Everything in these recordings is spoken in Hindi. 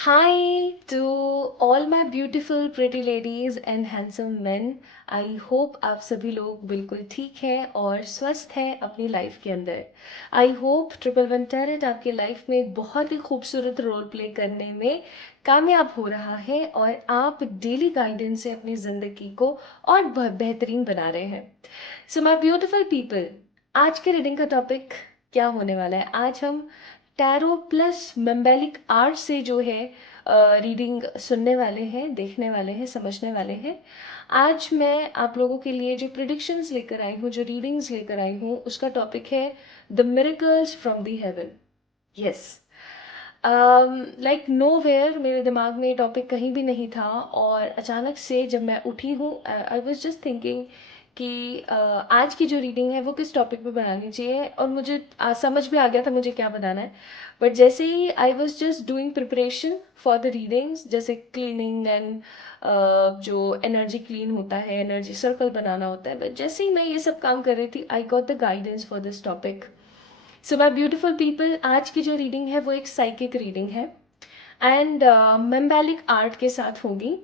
Hi to all my beautiful pretty ladies and handsome men. I hope आप सभी लोग बिल्कुल ठीक हैं और स्वस्थ हैं अपनी लाइफ के अंदर। I hope triple one talent आपकी लाइफ में एक बहुत ही खूबसूरत रोल प्ले करने में कामयाब हो रहा है और आप डेली गाइडेंस से अपनी ज़िंदगी को और बेहतरीन बना रहे हैं। सो माय ब्यूटीफुल पीपल, आज के रीडिंग का टॉपिक क्या होने वाला है? आज हम टैरो प्लस मेम्बेलिक आर्ट से जो है रीडिंग सुनने वाले हैं, देखने वाले हैं, समझने वाले हैं। आज मैं आप लोगों के लिए जो प्रिडिक्शंस लेकर आई हूँ, जो रीडिंग्स लेकर आई हूँ, उसका टॉपिक है the miracles from the haven. Yes, like nowhere मेरे दिमाग में टॉपिक कहीं भी नहीं था और अचानक से जब मैं उठी हूँ, आई वॉज जस्ट थिंकिंग कि आज की जो रीडिंग है वो किस टॉपिक पे बनानी चाहिए और मुझे समझ भी आ गया था मुझे क्या बनाना है। बट जैसे ही I was just doing preparation for the readings, जैसे क्लीनिंग एंड जो एनर्जी क्लीन होता है, एनर्जी सर्कल बनाना होता है, बट जैसे ही मैं ये सब काम कर रही थी I got the guidance for this topic. So my beautiful people, आज की जो रीडिंग है वो एक साइकिक रीडिंग है एंड मेम्बेलिक आर्ट के साथ होगी।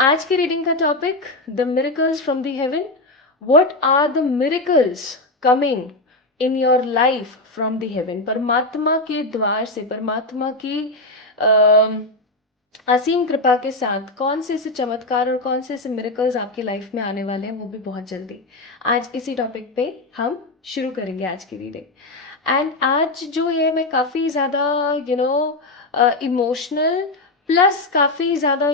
आज की रीडिंग का topic the miracles from the heaven. What are the miracles coming in your life from the heaven? परमात्मा के द्वार से, परमात्मा की असीम कृपा के साथ कौन से ऐसे चमत्कार और कौन से ऐसे मिरेकल्स आपकी लाइफ में आने वाले हैं, वो भी बहुत जल्दी। आज इसी टॉपिक पे हम शुरू करेंगे आज की रीडिंग। एंड आज जो है मैं काफ़ी ज़्यादा इमोशनल प्लस काफ़ी ज़्यादा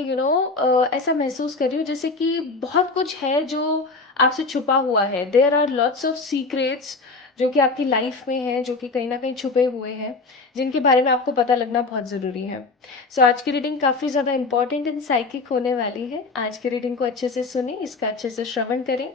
ऐसा महसूस कर रही हूँ जैसे कि बहुत कुछ है जो आपसे छुपा हुआ है। There are lots of secrets जो कि आपकी लाइफ में हैं, जो कि कहीं ना कहीं छुपे हुए हैं, जिनके बारे में आपको पता लगना बहुत ज़रूरी है। सो आज की रीडिंग काफ़ी ज़्यादा इंपॉर्टेंट एंड साइकिक होने वाली है। आज की रीडिंग को अच्छे से सुने, इसका अच्छे से श्रवण करें।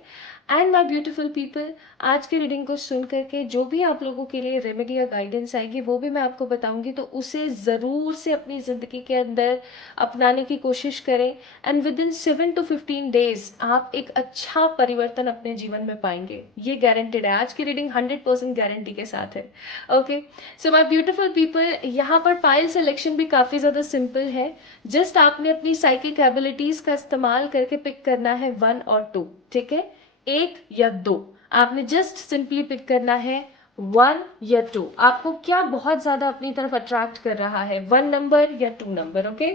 एंड माई ब्यूटीफुल पीपल, आज की रीडिंग को सुन करके जो भी आप लोगों के लिए रेमेडी या गाइडेंस आएगी वो भी मैं आपको बताऊंगी, तो उसे ज़रूर से अपनी ज़िंदगी के अंदर अपनाने की कोशिश करें। And with in 7 to 15 days आप एक अच्छा परिवर्तन अपने जीवन में पाएंगे, ये गारंटेड है। आज की रीडिंग 100% गारंटी के साथ है। Okay, so my beautiful people, यहाँ पर फाइल सिलेक्शन भी काफ़ी ज़्यादा सिंपल है। जस्ट आपने अपनी साइकिक एबिलिटीज़ का इस्तेमाल करके पिक करना है 1 और 2, ठीक है? 1 या 2, आपने जस्ट सिंपली पिक करना है 1 या 2। आपको क्या बहुत ज़्यादा अपनी तरफ अट्रैक्ट कर रहा है, 1 नंबर या 2 number? Okay,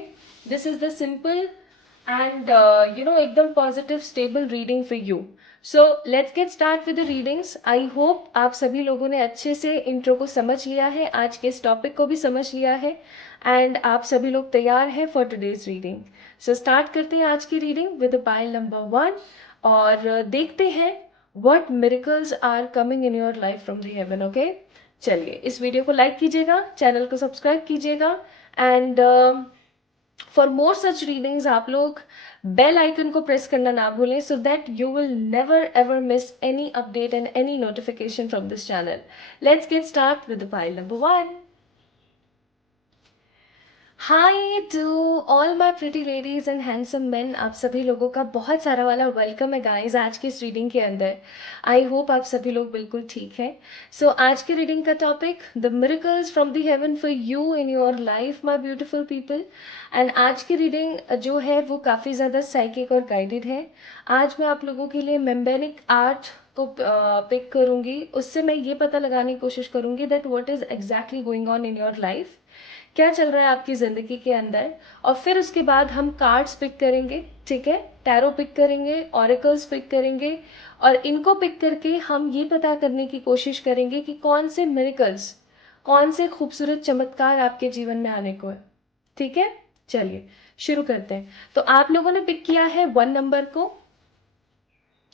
this is the simple and एकदम positive stable reading for you. So let's get start with the readings. I hope आप सभी लोगों ने अच्छे से इंट्रो को समझ लिया है, आज के इस टॉपिक को भी समझ लिया है एंड आप सभी लोग तैयार हैं for today's reading. So start करते हैं आज की रीडिंग विद पाइल नंबर 1 और देखते हैं what miracles are coming in your life from the heaven. Okay, चलिए इस वीडियो को लाइक कीजिएगा, चैनल को सब्सक्राइब कीजिएगा and for more such readings आप लोग बेल आइकन को प्रेस करना ना भूलें, so that you will never ever miss any update and any notification from this channel. Let's get start with pile number 1। Hi to all my pretty ladies and handsome man, आप सभी लोगों का बहुत सारा वाला वेलकम है गाइस आज की इस रीडिंग के अंदर। आई होप आप सभी लोग बिल्कुल ठीक हैं। सो आज की रीडिंग का topic the miracles from the haven for you in your life my beautiful people. And आज की रीडिंग जो है वो काफ़ी ज़्यादा साइकिक और गाइडेड है। आज मैं आप लोगों के लिए मेम्बेलिक आर्ट को पिक करूँगी, उससे मैं ये पता लगाने की कोशिश करूँगी that what is exactly going on in your life, क्या चल रहा है आपकी ज़िंदगी के अंदर। और फिर उसके बाद हम कार्ड्स पिक करेंगे, ठीक है? टैरो पिक करेंगे, ऑरिकल्स पिक करेंगे और इनको पिक करके हम ये पता करने की कोशिश करेंगे कि कौन से मिरेकल्स, कौन से खूबसूरत चमत्कार आपके जीवन में आने को है। ठीक है, चलिए शुरू करते हैं। तो आप लोगों ने पिक किया है 1 नंबर को,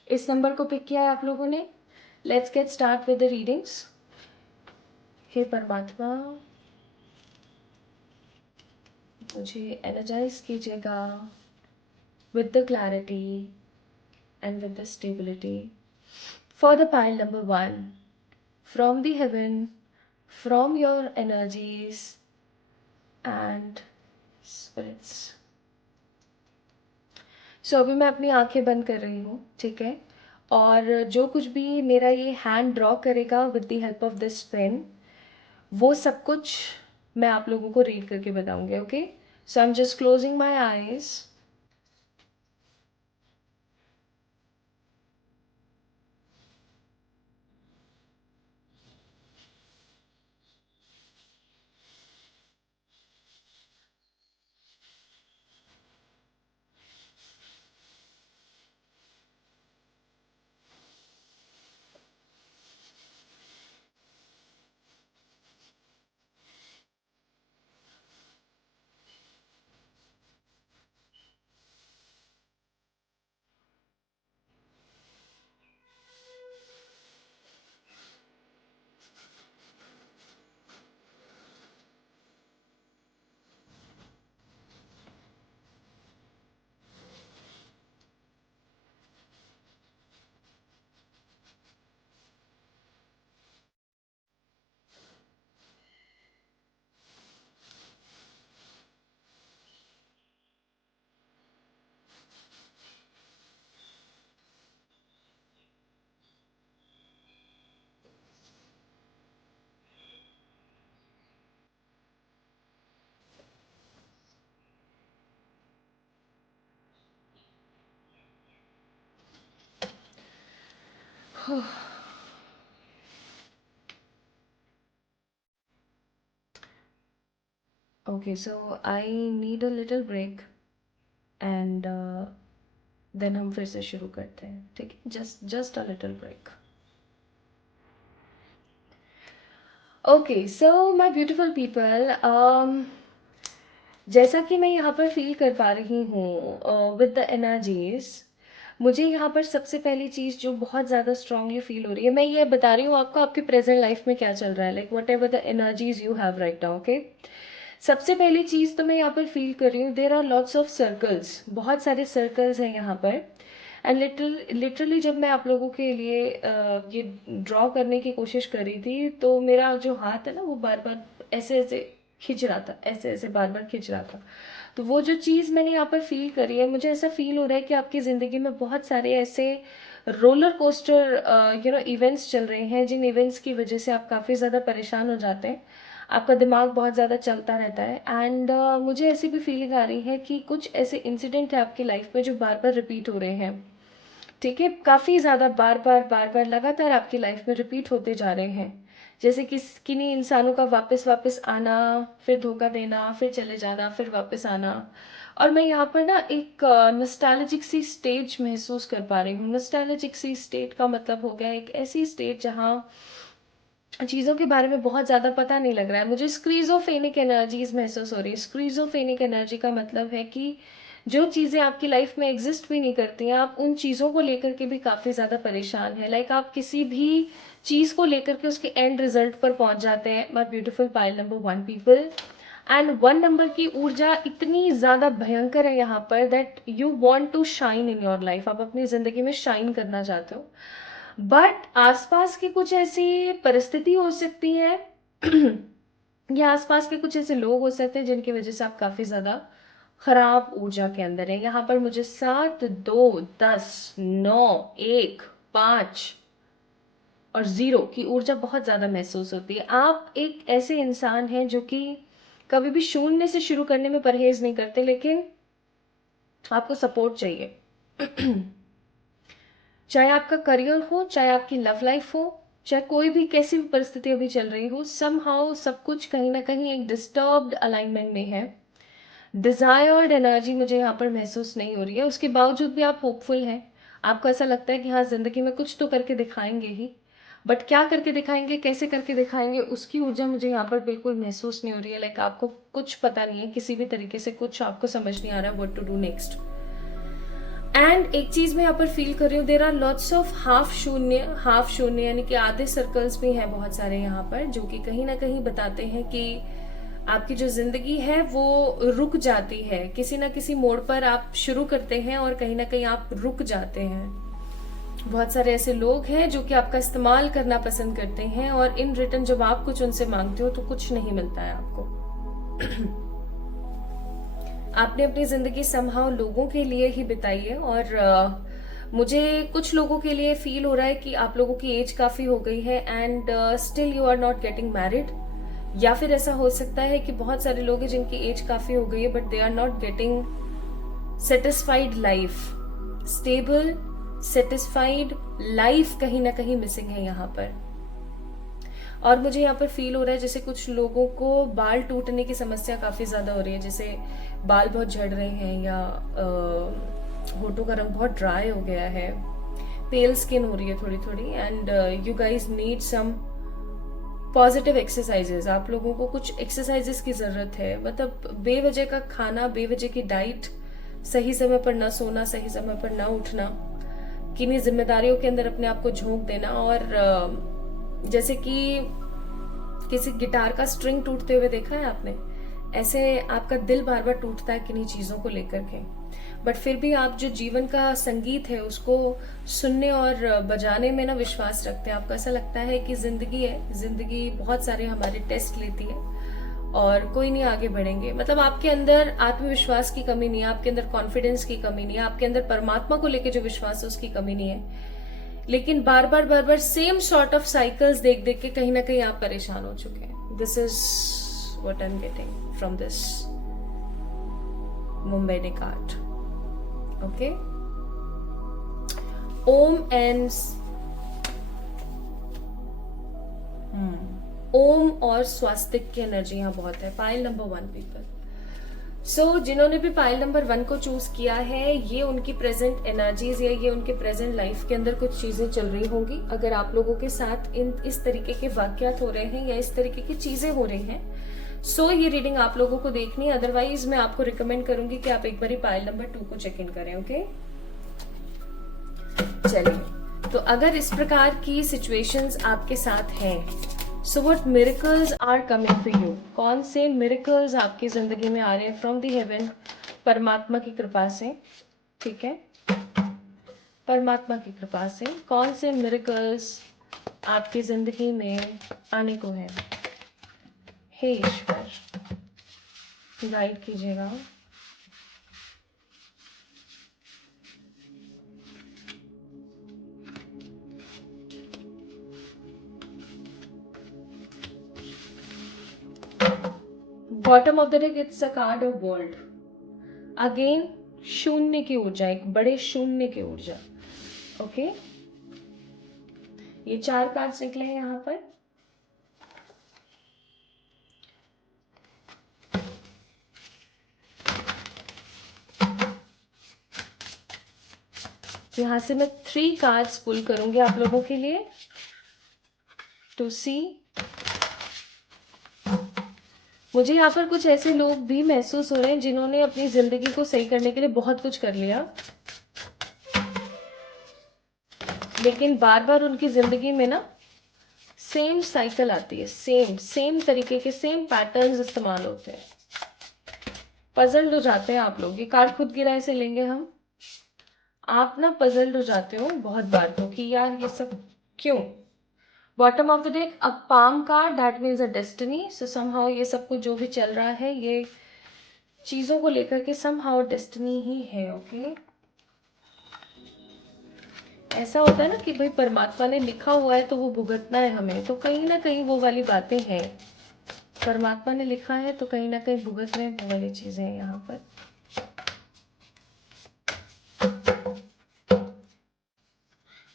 इस नंबर को पिक किया है आप लोगों ने। Let's get start with the readings. हे परमात्मा, मुझे एनर्जाइज कीजिएगा with the clarity and with the stability for the pile number 1 from the heaven, from your energies and spirits. सो अभी मैं अपनी आंखें बंद कर रही हूँ, ठीक है? और जो कुछ भी मेरा ये हैंड ड्रॉ करेगा with the help of this pen, वो सब कुछ मैं आप लोगों को रीड करके बताऊंगी। Okay, So I'm just closing my eyes. Okay, so I need a little break and then हम फिर से शुरू करते हैं, ठीक है? Just a little break. Okay, so my beautiful people, जैसा कि मैं यहाँ पर फील कर पा रही हूँ विद द एनर्जीज, मुझे यहाँ पर सबसे पहली चीज़ जो बहुत ज़्यादा स्ट्रांगली फील हो रही है, मैं ये बता रही हूँ आपको आपके प्रेजेंट लाइफ में क्या चल रहा है, like what ever the energies you have right now. Okay, सबसे पहली चीज़ तो मैं यहाँ पर फील कर रही हूँ, there are lots of circles, बहुत सारे सर्कल्स हैं यहाँ पर. एंड लिटरली जब मैं आप लोगों के लिए ये ड्रॉ करने की कोशिश कर रही थी, तो मेरा जो हाथ है ना वो बार बार ऐसे ऐसे खिंच रहा था, ऐसे ऐसे बार बार खिंच रहा था. तो वो जो चीज़ मैंने यहाँ पर फील करी है, मुझे ऐसा फील हो रहा है कि आपकी ज़िंदगी में बहुत सारे ऐसे रोलर कोस्टर इवेंट्स चल रहे हैं, जिन इवेंट्स की वजह से आप काफ़ी ज़्यादा परेशान हो जाते हैं, आपका दिमाग बहुत ज़्यादा चलता रहता है. एंड मुझे ऐसी भी फीलिंग आ रही है कि कुछ ऐसे इंसिडेंट है आपकी लाइफ में जो बार बार रिपीट हो रहे हैं, ठीक है? काफ़ी ज़्यादा बार बार लगातार आपकी लाइफ में रिपीट होते जा रहे हैं. जैसे कि किन्हीं इंसानों का वापस वापस आना, फिर धोखा देना, फिर चले जाना, फिर वापस आना. और मैं यहाँ पर ना एक नॉस्टैल्जिक सी स्टेज महसूस कर पा रही हूँ. नॉस्टैल्जिक सी स्टेट का मतलब हो गया एक ऐसी स्टेट जहाँ चीज़ों के बारे में बहुत ज़्यादा पता नहीं लग रहा है. मुझे स्क्रीज़ोफ्रेनिक एनर्जीज महसूस हो रही है. स्क्रीज़ोफ्रेनिक एनर्जी का मतलब है कि जो चीज़ें आपकी लाइफ में एग्जिस्ट भी नहीं करती हैं, आप उन चीज़ों को लेकर के भी काफ़ी ज़्यादा परेशान हैं. लाइक आप किसी भी चीज़ को लेकर के उसके एंड रिजल्ट पर पहुंच जाते हैं. My beautiful pile number 1 people, and 1 number की ऊर्जा इतनी ज़्यादा भयंकर है यहाँ पर that you want to shine in your life. आप अपनी ज़िंदगी में शाइन करना चाहते हो, बट आसपास की कुछ ऐसी परिस्थिति हो सकती है या आसपास के कुछ ऐसे लोग हो सकते हैं जिनकी वजह से आप काफ़ी ज़्यादा खराब ऊर्जा के अंदर है. यहाँ पर मुझे 7, 2, 10, 9, 1, 5 और 0 की ऊर्जा बहुत ज़्यादा महसूस होती है. आप एक ऐसे इंसान हैं जो कि कभी भी शून्य से शुरू करने में परहेज नहीं करते, लेकिन आपको सपोर्ट चाहिए. चाहे आपका करियर हो, चाहे आपकी लव लाइफ हो, चाहे कोई भी कैसी भी परिस्थिति अभी चल रही हो, समहाउ सब कुछ कहीं ना कहीं एक डिस्टर्ब्ड अलाइनमेंट में है. डिजायर्ड एनर्जी मुझे यहाँ पर महसूस नहीं हो रही है. उसके बावजूद भी आप होपफुल हैं. आपको ऐसा लगता है कि हाँ, जिंदगी में कुछ तो करके दिखाएंगे ही, बट क्या करके दिखाएंगे, कैसे करके दिखाएंगे, उसकी ऊर्जा मुझे यहाँ पर बिल्कुल महसूस नहीं हो रही है. लाइक आपको कुछ पता नहीं है, किसी भी तरीके से कुछ आपको समझ नहीं आ रहा है what to do next. And एक चीज मैं यहाँ पर फील कर रही हूँ, there are lots of half शून्य यानी कि आधे सर्कल्स भी हैं बहुत सारे यहाँ पर, जो कि कहीं ना कहीं बताते हैं कि आपकी जो जिंदगी है वो रुक जाती है. किसी ना किसी मोड़ पर आप शुरू करते हैं और कहीं ना कहीं आप रुक जाते हैं. बहुत सारे ऐसे लोग हैं जो कि आपका इस्तेमाल करना पसंद करते हैं, और इन रिटर्न जब आप कुछ उनसे मांगते हो तो कुछ नहीं मिलता है आपको. आपने अपनी ज़िंदगी समहाउ लोगों के लिए ही बिताई है, और मुझे कुछ लोगों के लिए फील हो रहा है कि आप लोगों की एज काफ़ी हो गई है, and still you are not getting married. या फिर ऐसा हो सकता है कि बहुत सारे लोग हैं जिनकी एज काफ़ी हो गई है but they are not getting satisfied life, stable satisfied life कहीं ना कहीं मिसिंग है यहाँ पर। और मुझे यहाँ पर फील हो रहा है जैसे कुछ लोगों को बाल टूटने की समस्या काफ़ी ज़्यादा हो रही है, जैसे बाल बहुत झड़ रहे हैं या होठों का रंग बहुत ड्राई हो गया है, पेल स्किन हो रही है थोड़ी थोड़ी, and you guys need some positive exercises. आप लोगों को कुछ एक्सरसाइजेस की ज़रूरत है, मतलब बेवजह का खाना, बेवजह की डाइट, सही समय पर ना सोना, सही समय पर ना उठना, किन्हीं जिम्मेदारियों के अंदर अपने आप को झोंक देना। और जैसे कि किसी गिटार का स्ट्रिंग टूटते हुए देखा है आपने, ऐसे आपका दिल बार बार टूटता है किन्हीं चीज़ों को लेकर के, बट फिर भी आप जो जीवन का संगीत है उसको सुनने और बजाने में ना विश्वास रखते हैं। आपको ऐसा लगता है कि जिंदगी है, जिंदगी बहुत सारे हमारे टेस्ट लेती है और कोई नहीं, आगे बढ़ेंगे। मतलब आपके अंदर आत्मविश्वास की कमी नहीं है, आपके अंदर कॉन्फिडेंस की कमी नहीं है, आपके अंदर परमात्मा को लेकर जो विश्वास है उसकी कमी नहीं है, लेकिन बार बार सेम सॉर्ट ऑफ साइकिल्स देख देख के कहीं ना कहीं आप परेशान हो चुके हैं। This is what I am getting from this Mumbai ने कार्ड। ओके, ओम एंड ओम और स्वास्तिक की एनर्जी यहाँ बहुत है। पाइल नंबर 1 पीपल, सो जिन्होंने भी पाइल नंबर 1 को चूज किया है, ये उनकी प्रेजेंट एनर्जीज या ये उनके प्रेजेंट लाइफ के अंदर कुछ चीजें चल रही होंगी। अगर आप लोगों के साथ इस तरीके के वाक्यात हो रहे हैं या इस तरीके की चीजें हो रही हैं, सो ये रीडिंग आप लोगों को देखनी है। अदरवाइज मैं आपको रिकमेंड करूंगी कि आप एक बार पाइल नंबर 2 को चेक इन करें। ओके, चलिए, तो अगर इस प्रकार की सिचुएशंस आपके साथ हैं, so what miracles are coming to you, कौन से मिरेकल्स आपकी जिंदगी में आ रहे हैं फ्रॉम द हेवन, परमात्मा की कृपा से। ठीक है, परमात्मा की कृपा से कौन से मिरेकल्स आपकी जिंदगी में आने को है। हे ईश्वर, गाइड कीजिएगा। Bottom of the deck it's a card of world, again शून्य की ऊर्जा, एक बड़े शून्य की ऊर्जा। ओके, ये 4 कार्ड्स निकले हैं यहाँ पर। यहाँ से मैं 3 कार्ड्स पुल करूंगी आप लोगों के लिए टू सी। मुझे यहाँ पर कुछ ऐसे लोग भी महसूस हो रहे हैं जिन्होंने अपनी जिंदगी को सही करने के लिए बहुत कुछ कर लिया, लेकिन बार बार उनकी जिंदगी में ना सेम साइकिल आती है, सेम तरीके के सेम पैटर्न्स इस्तेमाल होते हैं। पजल्ड हो जाते हैं आप लोग। ये कार्ड खुद की राय से लेंगे हम। आप ना पजल्ड हो जाते हो बहुत बार तो कि यार ये सब क्यों। Bottom of the deck a palm card, that means a destiny. So somehow ये सब कुछ जो भी चल रहा है ये चीजों को लेकर के समहाउ डेस्टिनी ही है। ओके, ऐसा होता है ना कि भाई परमात्मा ने लिखा हुआ है तो वो भुगतना है हमें, तो कहीं ना कहीं वो वाली बातें हैं। परमात्मा ने लिखा है तो कहीं ना कहीं भुगत रहे वो वाली चीजें हैं यहाँ पर।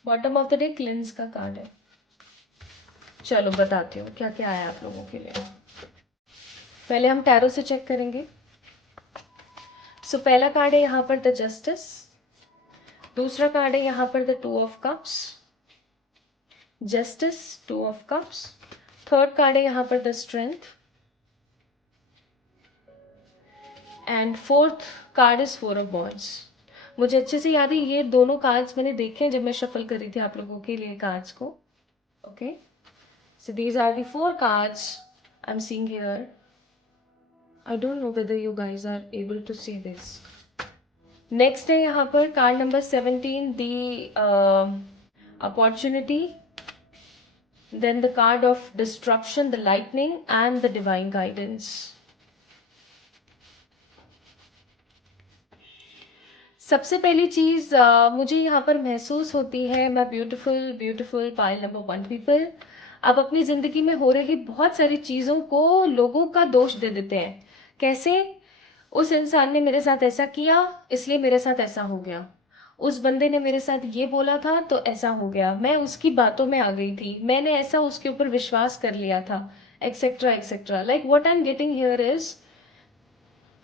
बॉटम ऑफ द डे क्लिंस का कार्ड है। चलो बताती हूँ क्या क्या है आप लोगों के लिए। पहले हम टैरो से चेक करेंगे। सो पहला कार्ड है यहाँ पर द जस्टिस, दूसरा कार्ड है यहाँ पर the 2 of cups, justice 2 of cups, third card है यहाँ पर the strength, and fourth card is 4 of wands. मुझे अच्छे से याद है ये दोनों कार्ड्स मैंने देखे जब मैं शफल कर रही थी आप लोगों के लिए कार्ड्स को। Okay, so these are the 4 cards I am seeing here. I don't know whether you guys are able to see this. Next है यहाँ पर card number 17, the opportunity, then the card of disruption, the lightning and the divine guidance. सबसे पहली चीज मुझे यहाँ पर महसूस होती है, मैं beautiful beautiful pile number 1 people, आप अपनी ज़िंदगी में हो रही बहुत सारी चीज़ों को लोगों का दोष दे देते हैं। कैसे? उस इंसान ने मेरे साथ ऐसा किया, इसलिए मेरे साथ ऐसा हो गया। उस बंदे ने मेरे साथ ये बोला था, तो ऐसा हो गया। मैं उसकी बातों में आ गई थी। मैंने ऐसा उसके ऊपर विश्वास कर लिया था, etcetera, etcetera. Like what I am getting here is,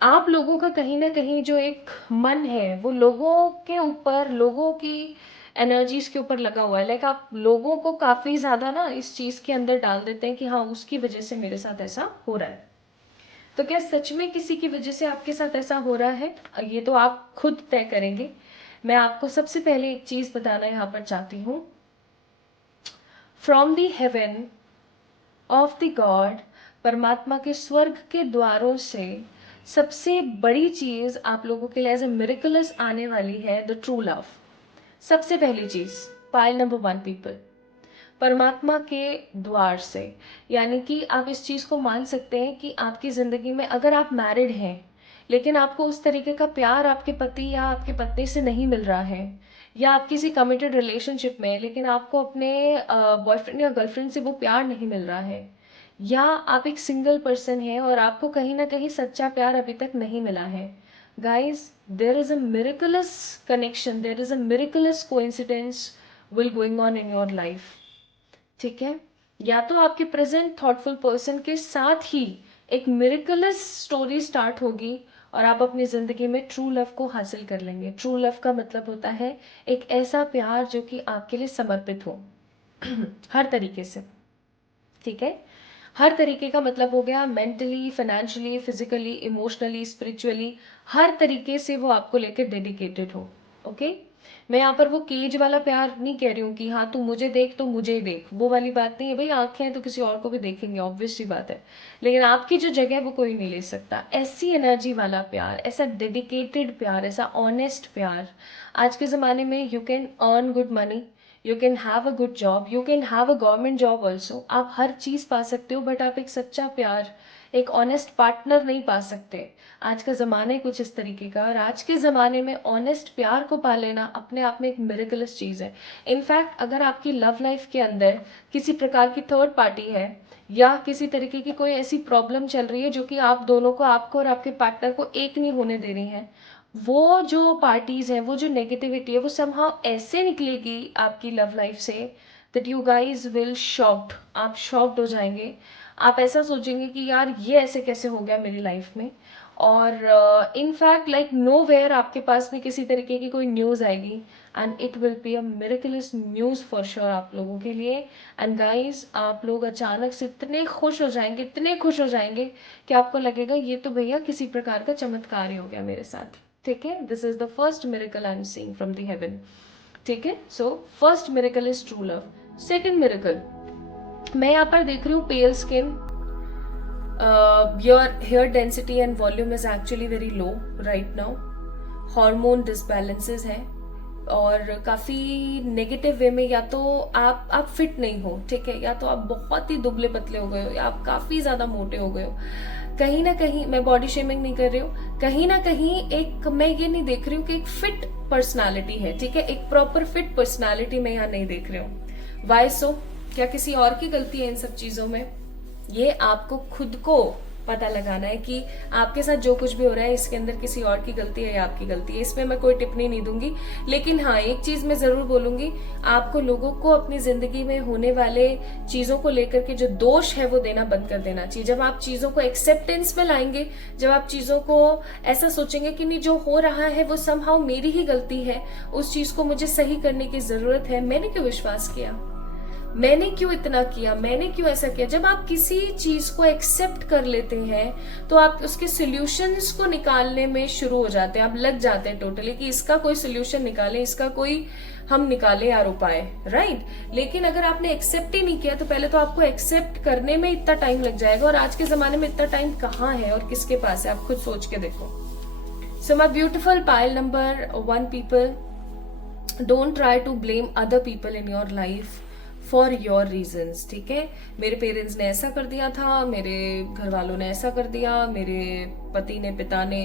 आप लोगों का कहीं न कहीं जो एक मन है, वो लोगों के ऊपर, लोगों की एनर्जीज़ के ऊपर लगा हुआ है। लाइक आप लोगों को काफ़ी ज़्यादा ना इस चीज़ के अंदर डाल देते हैं कि हाँ, उसकी वज़ह से मेरे साथ ऐसा हो रहा है। तो क्या सच में किसी की वज़ह से आपके साथ ऐसा हो रहा है? ये तो आप खुद तय करेंगे। मैं आपको सबसे पहले एक चीज़ बताना यहाँ पर चाहती हूँ। From the haven of the God, परमात्मा के स्वर्ग के द्वारों से सबसे बड़ी चीज आप लोगों के लिए एज ए मिरेकलस आने वाली है, द ट्रू लव। सबसे पहली चीज, पाइल नंबर वन पीपल, परमात्मा के द्वार से। यानी कि आप इस चीज को मान सकते हैं कि आपकी जिंदगी में अगर आप मैरिड हैं लेकिन आपको उस तरीके का प्यार आपके पति या आपके पत्नी से नहीं मिल रहा है, या आप किसी कमिटेड रिलेशनशिप में लेकिन आपको अपने बॉयफ्रेंड या गर्लफ्रेंड से वो प्यार नहीं मिल रहा है, या आप एक सिंगल पर्सन हैं और आपको कहीं ना कहीं सच्चा प्यार अभी तक नहीं मिला है, guys, there is a miracles connection, there is a miracles coincidence will going on in your life. ठीक है? या तो आपके प्रेजेंट थॉटफुल पर्सन के साथ ही एक मिरेकलस स्टोरी स्टार्ट होगी और आप अपनी जिंदगी में ट्रू लव को हासिल कर लेंगे। ट्रू लव का मतलब होता है एक ऐसा प्यार जो कि आपके लिए समर्पित हो हर तरीके से। ठीक है? हर तरीके का मतलब हो गया, mentally, financially, physically, emotionally, spiritually, हर तरीके से वो आपको लेकर डेडिकेटेड हो। ओके? मैं यहाँ पर वो केज वाला प्यार नहीं कह रही हूँ कि हाँ तू मुझे देख तो मुझे ही देख, वो वाली बात नहीं है। भाई आंखें हैं तो किसी और को भी देखेंगे, ऑब्वियस सी बात है, लेकिन आपकी जो जगह है वो कोई नहीं ले सकता। ऐसी एनर्जी वाला प्यार, ऐसा डेडिकेटेड प्यार, ऐसा ऑनेस्ट प्यार। आज के ज़माने में you can earn good money, you can have a good job, you can have a government job also, आप हर चीज़ पा सकते हो, बट आप एक सच्चा प्यार, एक ऑनेस्ट पार्टनर नहीं पा सकते। आज का ज़माना ही कुछ इस तरीके का, और आज के ज़माने में ऑनेस्ट प्यार को पा लेना अपने आप में एक मिरेकलस चीज़ है। इनफैक्ट अगर आपकी लव लाइफ के अंदर किसी प्रकार की थर्ड पार्टी है, या किसी तरीके की कोई ऐसी प्रॉब्लम चल रही है जो कि आप दोनों को, आपको और आपके पार्टनर को एक नहीं होने दे रही है, वो जो पार्टीज हैं, वो जो नेगेटिविटी है, वो समहाउ ऐसे निकलेगी आपकी love life say that you guys will shocked, आप शॉक्ड हो जाएंगे। आप ऐसा सोचेंगे कि यार ये ऐसे कैसे हो गया मेरी लाइफ में। और इनफैक्ट लाइक नो वेयर आपके पास में किसी तरीके की कोई न्यूज़ आएगी, and it will be a miracles news for sure आप लोगों के लिए। एंड गाइज, आप लोग अचानक से इतने खुश हो जाएंगे, इतने खुश हो जाएंगे कि आपको लगेगा ये तो भैया किसी प्रकार का चमत्कार ही हो गया मेरे साथ। ठीक है? This is the first miracle I am seeing from the heaven. ठीक है? So first miracle is true love. Second miracle, मैं यहाँ पर देख रही हूँ pale skin, your hair density and volume is actually very low right now, hormone disbalances हैं, और काफ़ी नेगेटिव वे में, या तो आप फिट नहीं हो, ठीक है, या तो आप बहुत ही दुबले पतले हो गए हो, या आप काफ़ी ज़्यादा मोटे हो गए हो। कहीं ना कहीं, मैं बॉडी शेमिंग नहीं कर रही हूँ, कहीं ना कहीं एक, मैं ये नहीं देख रही हूँ कि एक फिट पर्सनालिटी है, ठीक है, एक प्रॉपर फिट पर्सनालिटी मैं यहाँ नहीं देख रही हूँ। वाई सो? क्या किसी और की गलती है इन सब चीज़ों में? ये आपको खुद को पता लगाना है कि आपके साथ जो कुछ भी हो रहा है इसके अंदर किसी और की गलती है या आपकी गलती है। इसमें मैं कोई टिप्पणी नहीं दूंगी, लेकिन हाँ एक चीज मैं जरूर बोलूंगी, आपको लोगों को अपनी जिंदगी में होने वाले चीजों को लेकर के जो दोष है वो देना बंद कर देना चाहिए। जब आप चीजों को एक्सेप्टेंस में लाएंगे, जब आप चीजों को ऐसा सोचेंगे कि नहीं जो हो रहा है वो समहाउ मेरी ही गलती है, उस चीज को मुझे सही करने की जरूरत है, मैंने क्यों विश्वास किया, मैंने क्यों इतना किया, मैंने क्यों ऐसा किया। जब आप किसी चीज को एक्सेप्ट कर लेते हैं तो आप उसके सॉल्यूशंस को निकालने में शुरू हो जाते हैं, आप लग जाते हैं टोटली कि इसका कोई सॉल्यूशन निकालें, इसका कोई हम निकाले यार उपाय, राइट। लेकिन अगर आपने एक्सेप्ट ही नहीं किया तो पहले तो आपको एक्सेप्ट करने में इतना टाइम लग जाएगा, और आज के जमाने में इतना टाइम कहाँ है और किसके पास है, आप खुद सोच के देखो। So my beautiful pile number 1 people, don't try to blame other people in your life for your reasons. ठीक है? मेरे पेरेंट्स ने ऐसा कर दिया था, मेरे घर वालों ने ऐसा कर दिया, मेरे पति ने, पिता ने,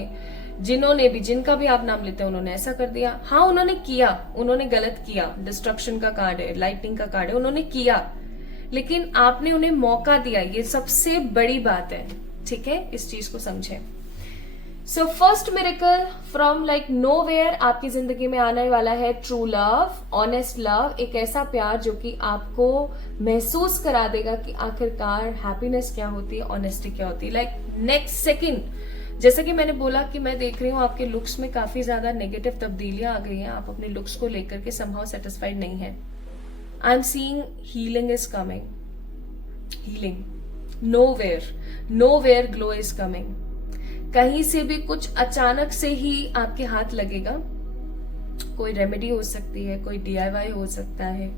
जिन्होंने भी, जिनका भी आप नाम लेते हैं, उन्होंने ऐसा कर दिया। हाँ उन्होंने किया, उन्होंने गलत किया, डिस्ट्रक्शन का कार्ड है, लाइटनिंग का कार्ड है, उन्होंने किया, लेकिन आपने उन्हें मौका दिया, ये सबसे बड़ी बात है, ठीक है, इस चीज को समझें। सो first miracle from like nowhere आपकी जिंदगी में आने वाला है ट्रू लव, ऑनेस्ट लव, एक ऐसा प्यार जो कि आपको महसूस करा देगा कि आखिरकार हैप्पीनेस क्या होती है, ऑनेस्टी क्या होती है। लाइक नेक्स्ट सेकंड, जैसे कि मैंने बोला कि मैं देख रही हूँ आपके लुक्स में काफी ज्यादा नेगेटिव तब्दीलियां आ गई हैं, आप अपने लुक्स को लेकर के समहाउ सेटिस्फाइड नहीं है। आई am seeing healing is coming, healing, nowhere glow is coming. कहीं से भी कुछ अचानक से ही आपके हाथ लगेगा, कोई रेमेडी हो सकती है, कोई DIY हो सकता है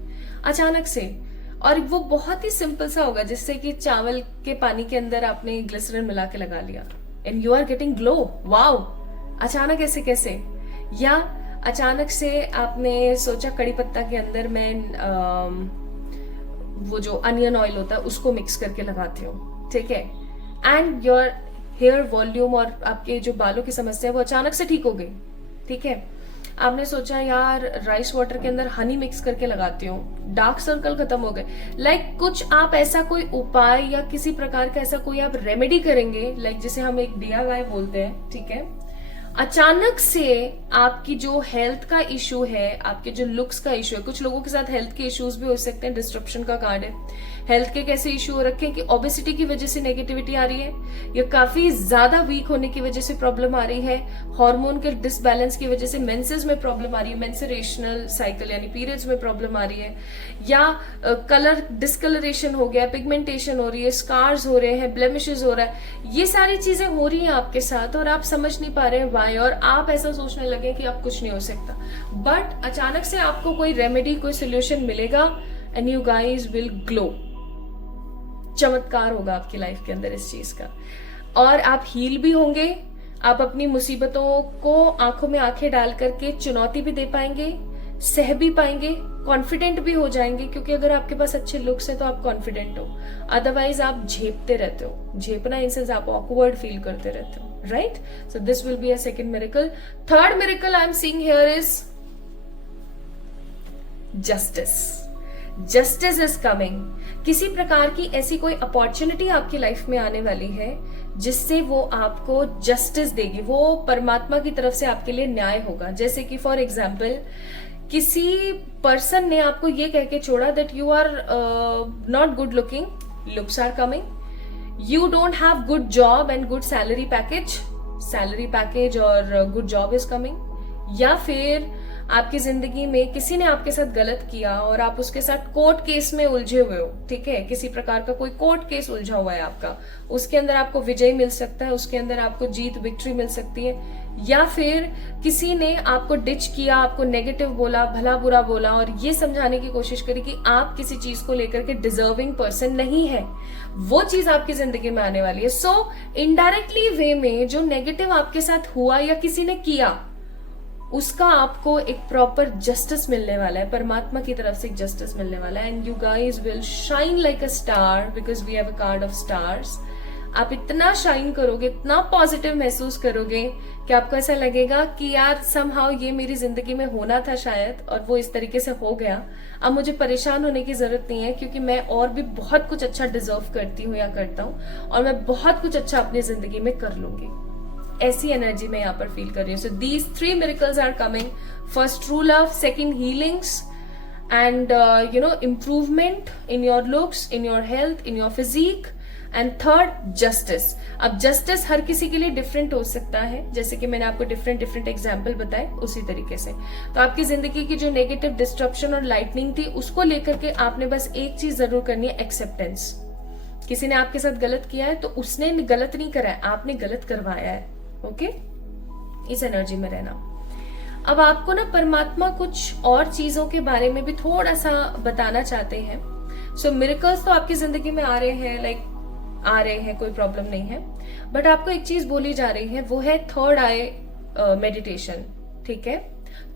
अचानक से, और वो बहुत ही सिंपल सा होगा, जिससे कि चावल के पानी के अंदर आपने ग्लिसरीन मिला के लगा लिया and you are getting glow. Wow, अचानक ऐसे कैसे? या अचानक से आपने सोचा कड़ी पत्ता के अंदर मैं वो जो अनियन ऑयल होता है उसको मिक्स करके लगाती हूँ, ठीक है, एंड योर हेयर वॉल्यूम और आपके जो बालों की समस्या है वो अचानक से ठीक हो गई, ठीक है। आपने सोचा यार राइस वाटर के अंदर हनी मिक्स करके लगाती हूँ, डार्क सर्कल खत्म हो गए। लाइक कुछ आप ऐसा कोई उपाय या किसी प्रकार का ऐसा कोई आप रेमेडी करेंगे, लाइक जिसे हम एक DIY बोलते हैं, ठीक है। अचानक से आपकी जो हेल्थ का इशू है, आपके जो लुक्स का इशू है, कुछ लोगों के साथ हेल्थ के इश्यूज भी हो सकते हैं, डिस्ट्रप्शन का कार्ड है। हेल्थ के कैसे इशू हो रखे हैं कि ओबेसिटी की वजह से नेगेटिविटी आ रही है, या काफी ज्यादा वीक होने की वजह से प्रॉब्लम आ रही है, हार्मोन के डिसबैलेंस की वजह से मेंसेस में प्रॉब्लम आ रही है, मेंस्ट्रुएशनल साइकिल यानी पीरियड्स में प्रॉब्लम आ रही है, या कलर डिस्कलरेशन हो गया, पिगमेंटेशन हो रही है, स्कार्स हो रहे हैं, ब्लेमिशेस हो रहा है, ये सारी चीजें हो रही हैं आपके साथ और आप समझ नहीं पा रहे हैं वाई, और आप ऐसा सोचने लगे कि अब कुछ नहीं हो सकता। बट अचानक से आपको कोई रेमेडी, कोई सोल्यूशन मिलेगा and you guys will glow. चमत्कार होगा आपकी लाइफ के अंदर इस चीज का, और आप हील भी होंगे, आप अपनी मुसीबतों को आंखों में आंखें डाल करके चुनौती भी दे पाएंगे, सह भी पाएंगे, कॉन्फिडेंट भी हो जाएंगे, क्योंकि अगर आपके पास अच्छे लुक्स है तो आप कॉन्फिडेंट हो, अदरवाइज आप झेपते रहते हो। झेपना इन सेंस आप ऑकवर्ड फील करते रहते हो, right. So this will be a second miracle. Third miracle I am seeing here is justice. Justice is coming. किसी प्रकार की ऐसी कोई अपॉर्चुनिटी आपकी लाइफ में आने वाली है जिससे वो आपको जस्टिस देगी, वो परमात्मा की तरफ से आपके लिए न्याय होगा। जैसे कि फॉर एग्जाम्पल किसी पर्सन ने आपको ये कह के छोड़ा that you are not good looking, looks are coming, you don't have good job and good salary package और गुड जॉब इज कमिंग। या फिर आपकी जिंदगी में किसी ने आपके साथ गलत किया और आप उसके साथ कोर्ट केस में उलझे हुए हो, ठीक है, किसी प्रकार का कोई कोर्ट केस उलझा हुआ है आपका, उसके अंदर आपको विजय मिल सकता है, उसके अंदर आपको जीत, विक्ट्री मिल सकती है। या फिर किसी ने आपको डिच किया, आपको नेगेटिव बोला, भला बुरा बोला और ये समझाने की कोशिश करी कि आप किसी चीज को लेकर के डिजर्विंग पर्सन नहीं है, वो चीज आपकी जिंदगी में आने वाली है। सो इनडायरेक्टली वे में जो नेगेटिव आपके साथ हुआ या किसी ने किया, उसका आपको एक प्रॉपर जस्टिस मिलने वाला है, परमात्मा की तरफ से एक जस्टिस मिलने वाला है, and you guys will shine like a star because we have a card of stars. आप इतना शाइन करोगे, इतना पॉजिटिव महसूस करोगे कि आपको ऐसा लगेगा कि यार समहाउ ये मेरी जिंदगी में होना था शायद, और वो इस तरीके से हो गया। अब मुझे परेशान होने की जरूरत नहीं है, क्योंकि मैं और भी बहुत कुछ अच्छा डिजर्व करती हूँ या करता हूँ, और मैं बहुत कुछ अच्छा अपनी जिंदगी में कर लूंगी। ऐसी एनर्जी मैं यहाँ पर फील कर रही हूँ। So these 3 miracles are coming. First true love, second healings, and improvement in your looks, in your health, in your physique, and third justice. अब जस्टिस हर किसी के लिए डिफरेंट हो सकता है, जैसे कि मैंने आपको डिफरेंट एग्जाम्पल बताए उसी तरीके से। तो आपकी जिंदगी की जो नेगेटिव डिस्ट्रप्शन और लाइटनिंग थी, उसको लेकर के आपने बस एक चीज जरूर करनी है, एक्सेप्टेंस। किसी ने आपके साथ गलत किया है तो उसने गलत नहीं करा है, आपने गलत करवाया है। ओके, इस एनर्जी में रहना। अब आपको ना परमात्मा कुछ और चीजों के बारे में भी थोड़ा सा बताना चाहते हैं। सो मिरेकल्स तो आपकी जिंदगी में आ रहे हैं, आ रहे हैं, कोई प्रॉब्लम नहीं है, बट आपको एक चीज बोली जा रही है, वो है थर्ड आई मेडिटेशन, ठीक है।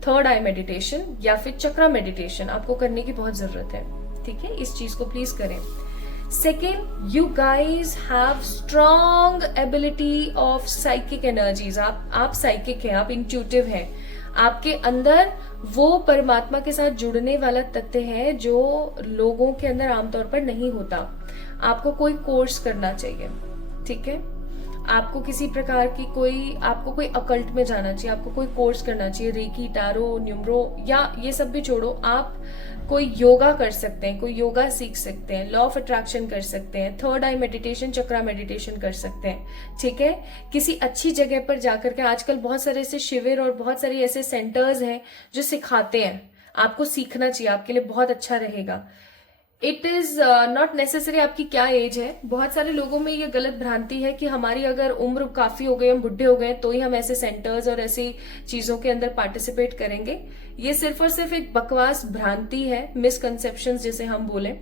थर्ड आई मेडिटेशन या फिर चक्रा मेडिटेशन आपको करने की बहुत जरूरत है, ठीक है, इस चीज को प्लीज करें। Second, you guys have strong ability of psychic energies. आप psychic हैं, आप intuitive हैं, आपके अंदर वो परमात्मा के साथ जुड़ने वाला तथ्य है जो लोगों के अंदर आमतौर पर नहीं होता। आपको कोई कोर्स करना चाहिए, ठीक है, आपको किसी प्रकार की आपको कोई अकल्ट में जाना चाहिए, आपको कोई कोर्स करना चाहिए, रेकी, टारो, न्यूमरो, या ये सब भी छोड़ो, आप कोई योगा कर सकते हैं, कोई योगा सीख सकते हैं, लॉ ऑफ अट्रैक्शन कर सकते हैं, थर्ड आई मेडिटेशन, चक्रा मेडिटेशन कर सकते हैं, ठीक है। किसी अच्छी जगह पर जाकर के, आजकल बहुत सारे ऐसे शिविर और बहुत सारे ऐसे सेंटर्स हैं जो सिखाते हैं, आपको सीखना चाहिए, आपके लिए बहुत अच्छा रहेगा। इट इज नॉट नेसेसरी आपकी क्या एज है। बहुत सारे लोगों में ये गलत भ्रांति है कि हमारी अगर उम्र काफी हो गई, हम बुढ़े हो गए, तो ही हम ऐसे सेंटर्स और ऐसी चीजों के अंदर पार्टिसिपेट करेंगे। ये सिर्फ और सिर्फ एक बकवास भ्रांति है, मिसकंसेप्शन जिसे हम बोले।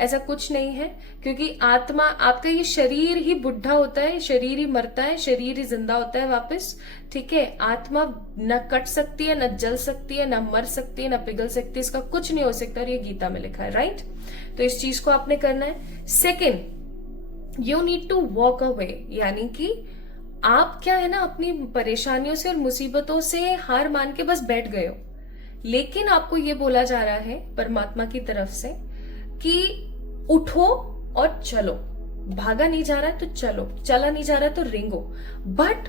ऐसा कुछ नहीं है, क्योंकि आत्मा, आपका ये शरीर ही बुढ़ा होता है, शरीर ही मरता है, शरीर ही जिंदा होता है वापस, ठीक है। आत्मा न कट सकती है, न जल सकती है, न मर सकती है, न पिघल सकती है, इसका कुछ नहीं हो सकता, और ये गीता में लिखा है, राइट। तो इस चीज को आपने करना है। Second, you need to walk away, यानी कि आप क्या है ना, अपनी परेशानियों से और मुसीबतों से हार मान के बस बैठ गए हो, लेकिन आपको ये बोला जा रहा है परमात्मा की तरफ से कि उठो और चलो। भागा नहीं जा रहा है तो चलो, चला नहीं जा रहा है तो रेंगो, बट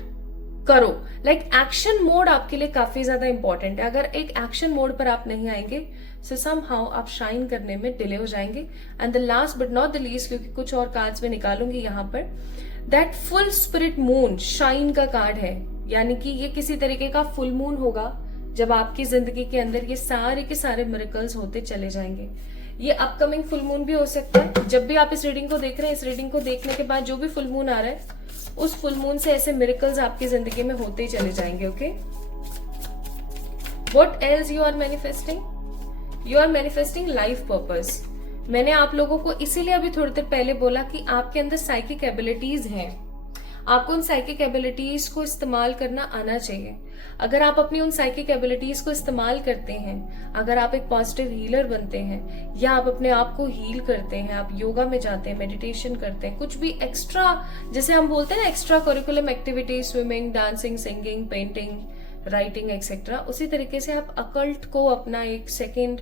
करो। लाइक एक्शन मोड आपके लिए काफी ज्यादा इंपॉर्टेंट है। अगर एक एक्शन मोड पर आप नहीं आएंगे, सो समहाउ आप शाइन करने में डिले हो जाएंगे। And the last but not the least, क्योंकि कुछ और कार्ड्स में निकालूंगी यहाँ पर, that full spirit moon shine का कार्ड है, यानी कि ये किसी तरीके का फुल मून होगा जब आपकी जिंदगी के अंदर ये सारे के सारे मिरेकल्स होते चले जाएंगे। ये अपकमिंग फुल मून भी हो सकता है। जब भी आप इस रीडिंग को देख रहे हैं, इस रीडिंग को देखने के बाद जो भी फुल मून आ रहा है, उस फुल मून से ऐसे मिरेकल्स आपकी जिंदगी में होते ही चले जाएंगे। Okay, what else you are manifesting? You are manifesting life purpose. मैंने आप लोगों को इसीलिए अभी थोड़ी देर पहले बोला कि आपके अंदर साइकिक एबिलिटीज हैं, आपको उन साइकिक एबिलिटीज को इस्तेमाल करना आना चाहिए। अगर आप अपनी उन साइकिक एबिलिटीज को इस्तेमाल करते हैं, अगर आप एक पॉजिटिव हीलर बनते हैं, या आप अपने आप को हील करते हैं, आप योगा में जाते हैं, मेडिटेशन करते हैं, कुछ भी एक्स्ट्रा, जैसे हम बोलते हैं ना, extra curriculum activities, swimming, dancing, singing, painting, writing etcetera, उसी तरीके से आप अकल्ट को अपना एक सेकेंड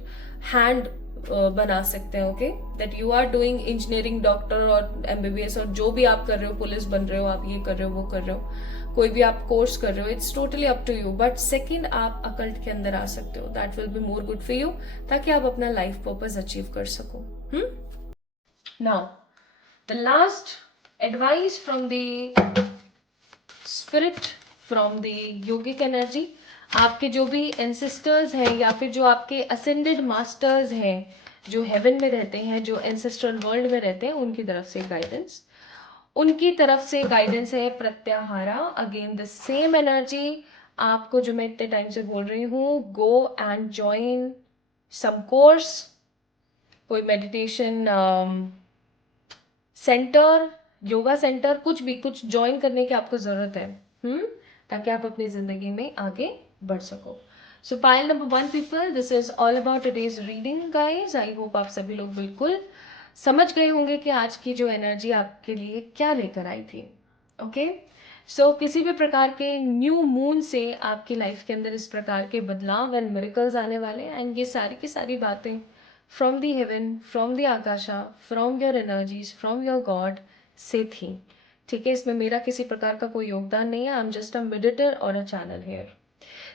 हैंड बना सकते हैं। Okay, that you are doing engineering, doctor और एमबीबीएस, और जो भी आप कर रहे हो, पुलिस बन रहे हो, आप ये कर रहे हो, वो कर रहे हो, कोई भी आप कोर्स कर रहे हो, it's totally up to you. But second, आप अकल्ट के अंदर आ सकते हो, that will be more good for you, ताकि आप अपना लाइफ पर्पस अचीव कर सको। Now the last advice from the spirit, from the yogic energy, आपके जो भी एंसेस्टर्स हैं, या फिर जो आपके असेंडेड मास्टर्स हैं, जो हेवन में रहते हैं, जो एंसेस्ट्रल वर्ल्ड में रहते हैं, उनकी तरफ से गाइडेंस, उनकी तरफ से गाइडेंस है pratyahara. Again the same energy, आपको जो मैं इतने टाइम से बोल रही हूँ, go and join some course, कोई मेडिटेशन सेंटर, योगा सेंटर, कुछ भी, कुछ ज्वाइन करने की आपको जरूरत है, ताकि आप अपनी जिंदगी में आगे बढ़ सको। सो pile number 1 people, this is all about today's reading guys. I hope आप सभी लोग बिल्कुल समझ गए होंगे कि आज की जो एनर्जी आपके लिए क्या लेकर आई थी। ओके, सो किसी भी प्रकार के न्यू मून से आपकी लाइफ के अंदर इस प्रकार के बदलाव एंड मिरेकल्स आने वाले हैं, एंड ये सारी की सारी बातें from the heaven, from the Akasha, from your energies, from your God से थी, ठीक है। इसमें मेरा किसी प्रकार का कोई योगदान नहीं है, आई एम जस्ट अ मेडिटर और अ चैनल हेयर।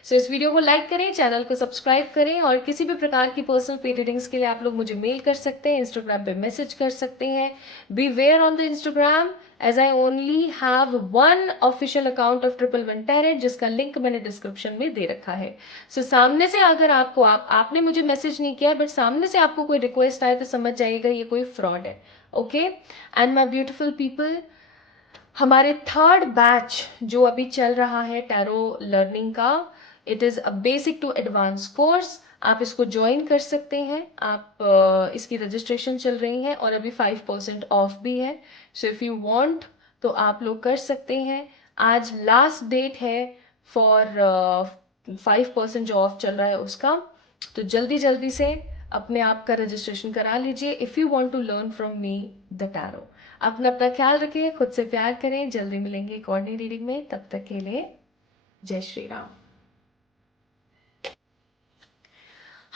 सो इस वीडियो को लाइक करें, चैनल को सब्सक्राइब करें, और किसी भी प्रकार की पर्सनल पेड रीडिंग्स के लिए आप लोग मुझे मेल कर सकते हैं, इंस्टाग्राम पे मैसेज कर सकते हैं। Be aware on the Instagram, as I only have one official account of 111 tarot, जिसका लिंक मैंने डिस्क्रिप्शन में दे रखा है। सो सामने से अगर आपको आपने मुझे मैसेज नहीं किया, बट सामने से आपको कोई रिक्वेस्ट आए, तो समझ जाइएगा ये कोई फ्रॉड है। Okay, and my beautiful people, हमारे थर्ड बैच जो अभी चल रहा है टैरो लर्निंग का, it is a basic to advance course, आप इसको ज्वाइन कर सकते हैं। आप इसकी रजिस्ट्रेशन चल रही है, और अभी 5% ऑफ भी है। सो इफ़ यू वांट तो आप लोग कर सकते हैं। आज लास्ट डेट है फॉर 5% जो ऑफ चल रहा है उसका, तो जल्दी जल्दी से अपने आप का रजिस्ट्रेशन करा लीजिए, if you want to learn from me the tarot. अपना अपना ख्याल रखिए, खुद से प्यार करें। जल्दी मिलेंगे एक और नई रीडिंग में, तब तक के लिए जय Shri Ram.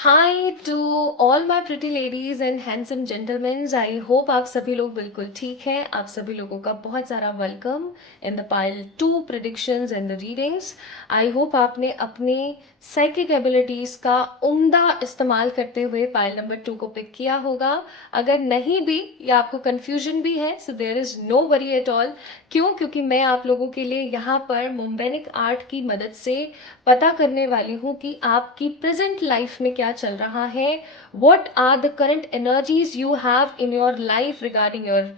Hi to all my pretty ladies and handsome gentleman, I hope आप सभी लोग बिल्कुल ठीक हैं। आप सभी लोगों का बहुत सारा welcome in the pile 2 predictions and the readings. I hope आपने अपने साइकिक एबिलिटीज़ का उम्दा इस्तेमाल करते हुए पाइल नंबर 2 को पिक किया होगा। अगर नहीं भी या आपको कन्फ्यूजन भी है, so there is no worry at all. क्यों? क्योंकि मैं आप लोगों के लिए यहाँ पर मुंबैनिक आर्ट की मदद से पता करने वाली हूँ कि आपकी प्रेजेंट लाइफ में क्या चल रहा है। What are the current energies you have in your life regarding your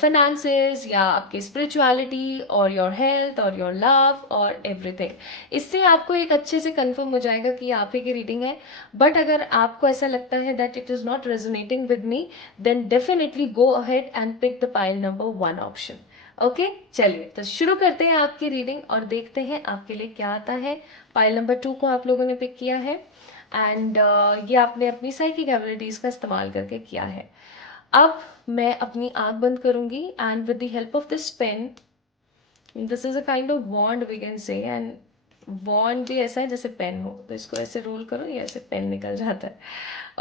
finances या आपकी स्पिरिचुअलिटी और योर हेल्थ और योर लव और एवरीथिंग। इससे आपको एक अच्छे से कंफर्म हो जाएगा कि आप ही की रीडिंग है। बट अगर आपको ऐसा लगता है that it is not resonating with me, then definitely go ahead and pick the pile number 1 option. Okay, चलिए तो शुरू करते हैं आपकी रीडिंग और देखते हैं आपके लिए क्या आता है। पाइल नंबर 2 को आप लोगों ने पिक किया है एंड ये आपने अपनी साइकिक एबिलिटीज़ का इस्तेमाल करके किया है। अब मैं अपनी आंख बंद करूंगी and with the help of this pen, this is a kind of wand we can say, and wand भी ऐसा है जैसे पेन हो, तो इसको ऐसे रोल करो ये ऐसे पेन निकल जाता है।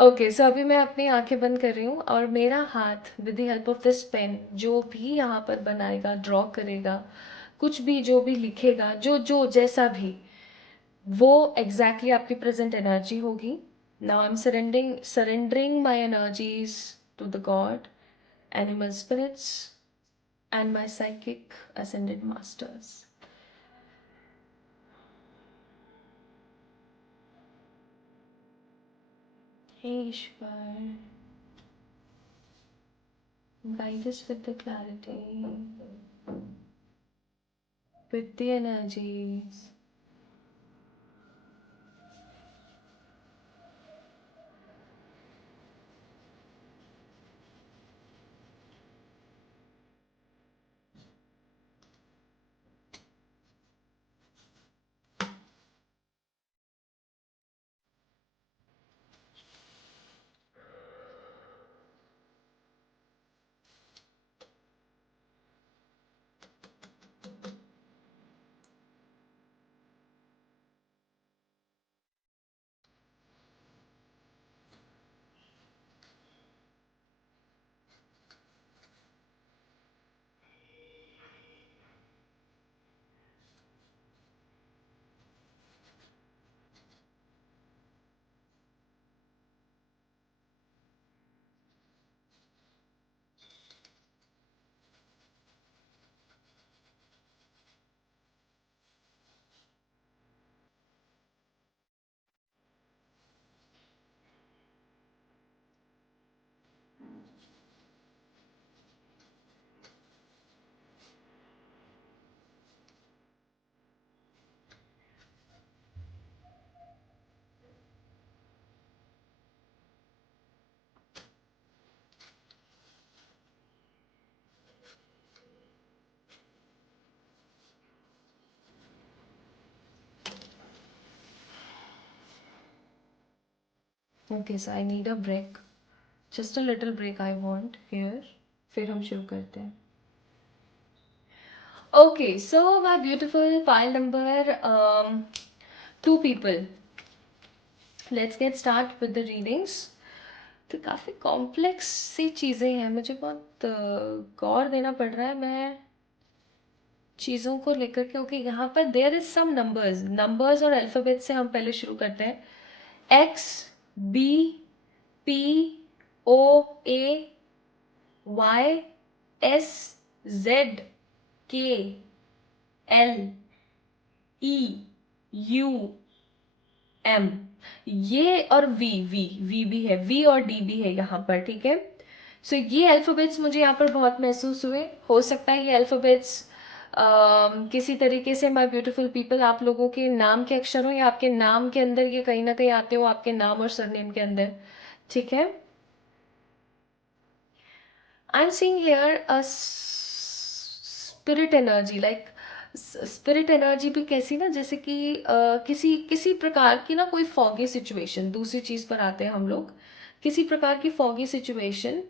ओके, सो अभी मैं अपनी आंखें बंद कर रही हूँ और मेरा हाथ with the help of this pen जो भी यहाँ पर बनाएगा, ड्रॉ करेगा, कुछ भी जो भी लिखेगा, जो जो जैसा भी, वो एग्जैक्टली आपकी प्रेजेंट एनर्जी होगी। Now I am surrendering my energies to the god, animal spirits and my psychic ascended masters. Hey Ishwar, guide us with the clarity, with the energies. Okay, so I need a break. Just a little break I want here. फिर हम शुरू करते हैं. Okay, so my beautiful pile number 2 people. Let's get start with the readings. तो काफ़ी कॉम्प्लेक्स सी चीज़ें हैं, मुझे बहुत गौर देना पड़ रहा है मैं चीज़ों को लेकर के। ओके, यहाँ पर देयर इज सम नंबर्स और अल्फ़ाबेट से हम पहले शुरू करते हैं। एक्स, बी, पी, ओ, ए, वाई, एस, जेड, के, एल, ई, यू, एम, ये और वी वी वी भी है, वी और डी भी है यहाँ पर, ठीक है। सो ये अल्फ़ाबेट्स मुझे यहाँ पर बहुत महसूस हुए। हो सकता है ये अल्फ़ाबेट्स किसी तरीके से माय ब्यूटीफुल पीपल आप लोगों के नाम के अक्षर हो या आपके नाम के अंदर ये कहीं ना कहीं आते हो, आपके नाम और सरनेम के अंदर, ठीक है। आई am seeing here a spirit energy, like spirit energy भी कैसी ना, जैसे कि किसी किसी प्रकार की ना कोई फॉगी सिचुएशन, दूसरी चीज़ पर आते हैं हम लोग, किसी प्रकार की फॉगी सिचुएशन।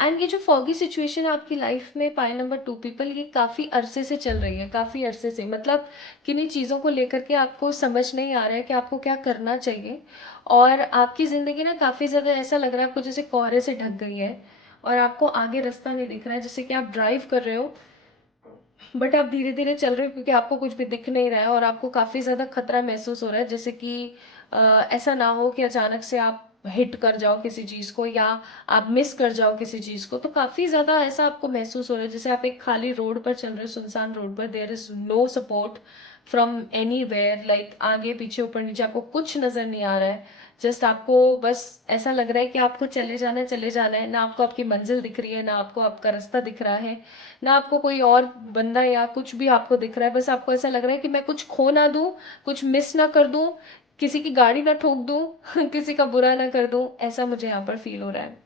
एंड ये जो फॉगी सिचुएशन है आपकी लाइफ में, पाइल नंबर 2 पीपल, ये काफ़ी अरसे से चल रही है, काफ़ी अरसे से, मतलब किन्हीं चीज़ों को लेकर के आपको समझ नहीं आ रहा है कि आपको क्या करना चाहिए। और आपकी ज़िंदगी ना काफ़ी ज़्यादा ऐसा लग रहा है आपको जैसे कोहरे से ढक गई है, और आपको आगे रास्ता नहीं दिख रहा है। जैसे कि आप ड्राइव कर रहे हो बट आप धीरे धीरे चल रहे हो, क्योंकि आपको कुछ भी दिख नहीं रहा है और आपको काफ़ी ज़्यादा खतरा महसूस हो रहा है। जैसे कि ऐसा ना हो कि अचानक से आप हिट कर जाओ किसी चीज़ को, या आप मिस कर जाओ किसी चीज़ को। तो काफ़ी ज़्यादा ऐसा आपको महसूस हो रहा है जैसे आप एक खाली रोड पर चल रहे हो, सुनसान रोड पर, there is no support from anywhere, like आगे पीछे ऊपर नीचे आपको कुछ नज़र नहीं आ रहा है। जस्ट आपको बस ऐसा लग रहा है कि आपको चले जाना है, ना आपको आपकी मंजिल दिख रही है, ना आपको आपका रास्ता दिख रहा है, ना आपको कोई और बंदा या कुछ भी आपको दिख रहा है। बस आपको ऐसा लग रहा है कि मैं कुछ खो ना दूं, कुछ मिस ना कर दूं, किसी की गाड़ी ना ठोक दूं किसी का बुरा ना कर दूं, ऐसा मुझे यहाँ पर फील हो रहा है।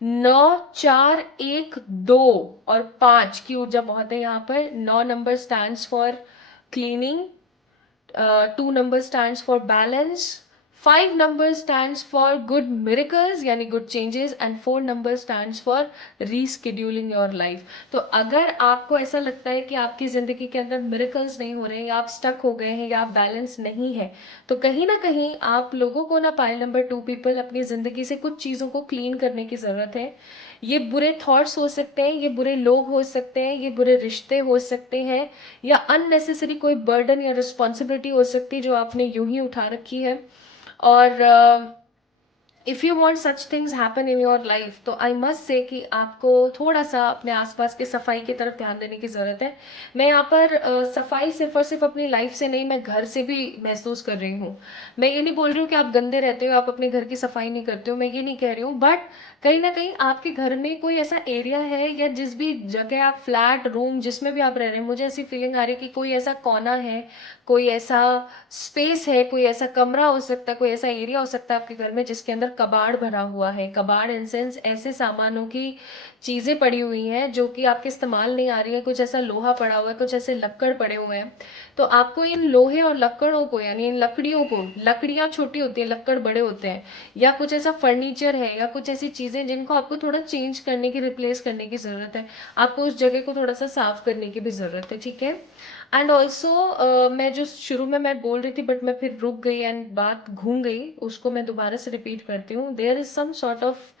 9 4 1 2 और 5 की ऊर्जा बहुत है यहाँ पर। 9 number stands for cleaning, 2 number stands for balance, 5 number stands for good miracles यानी good changes, and 4 number stands for rescheduling your life। तो अगर आपको ऐसा लगता है कि आपकी ज़िंदगी के अंदर miracles नहीं हो रहे हैं, या आप स्टक हो गए हैं, या आप बैलेंस नहीं है, तो कहीं ना कहीं आप लोगों को ना, पाइल नंबर 2 पीपल, अपनी ज़िंदगी से कुछ चीज़ों को क्लीन करने की ज़रूरत है। ये बुरे थॉट्स हो सकते हैं, ये बुरे लोग हो सकते हैं, ये बुरे रिश्ते हो सकते हैं, या अननेसेसरी कोई बर्डन या रिस्पॉन्सिबिलिटी हो सकती है जो आपने यूं ही उठा रखी है। और if you want such things happen in your life, तो आई मस्ट से कि आपको थोड़ा सा अपने आसपास की सफाई की तरफ ध्यान देने की ज़रूरत है। मैं यहाँ पर सफाई सिर्फ और सिर्फ अपनी लाइफ से नहीं, मैं घर से भी महसूस कर रही हूँ। मैं ये नहीं बोल रही हूँ कि आप गंदे रहते हो, आप अपने घर की सफाई नहीं करते हो, मैं ये नहीं कह रही हूँ, बट कहीं ना कहीं आपके घर में कोई ऐसा एरिया है, या जिस भी जगह आप, फ्लैट, रूम, जिसमें भी आप रह रहे हैं, मुझे ऐसी फीलिंग आ रही है कि कोई ऐसा कोना है, कोई ऐसा स्पेस है, कोई ऐसा कमरा हो सकता है, कोई ऐसा एरिया हो सकता है आपके घर में जिसके अंदर कबाड़ भरा हुआ है। कबाड़ इन सेंस ऐसे सामानों की चीज़ें पड़ी हुई हैं जो कि आपके इस्तेमाल नहीं आ रही है, कुछ ऐसा लोहा पड़ा हुआ है, कुछ ऐसे लक्कड़ पड़े हुए हैं। तो आपको इन लोहे और लक्कड़ों को, यानी इन लकड़ियों को, लकड़ियाँ छोटी होती हैं, लक्कड़ बड़े होते हैं, या कुछ ऐसा फर्नीचर है, या कुछ ऐसी चीज़ें जिनको आपको थोड़ा चेंज करने की, रिप्लेस करने की ज़रूरत है। आपको उस जगह को थोड़ा सा साफ करने की भी ज़रूरत है, ठीक है। एंड ऑल्सो मैं जो शुरू में मैं बोल रही थी बट मैं फिर रुक गई एंड बात घूम गई, उसको मैं दोबारा से रिपीट करती हूँ। There is some sort of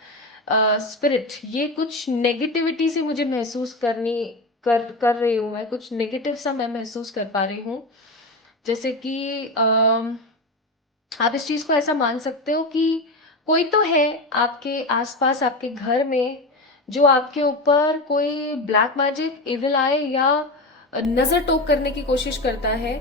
spirit, ये कुछ नेगेटिविटी से मुझे महसूस कर रही हूँ, मैं कुछ नेगेटिव सा मैं महसूस कर पा रही हूँ। जैसे कि आप इस चीज को ऐसा मान सकते हो कि कोई तो है आपके आसपास, आपके घर में, जो आपके ऊपर कोई ब्लैक मैजिक, इविल आए, या नजर टोक करने की कोशिश करता है।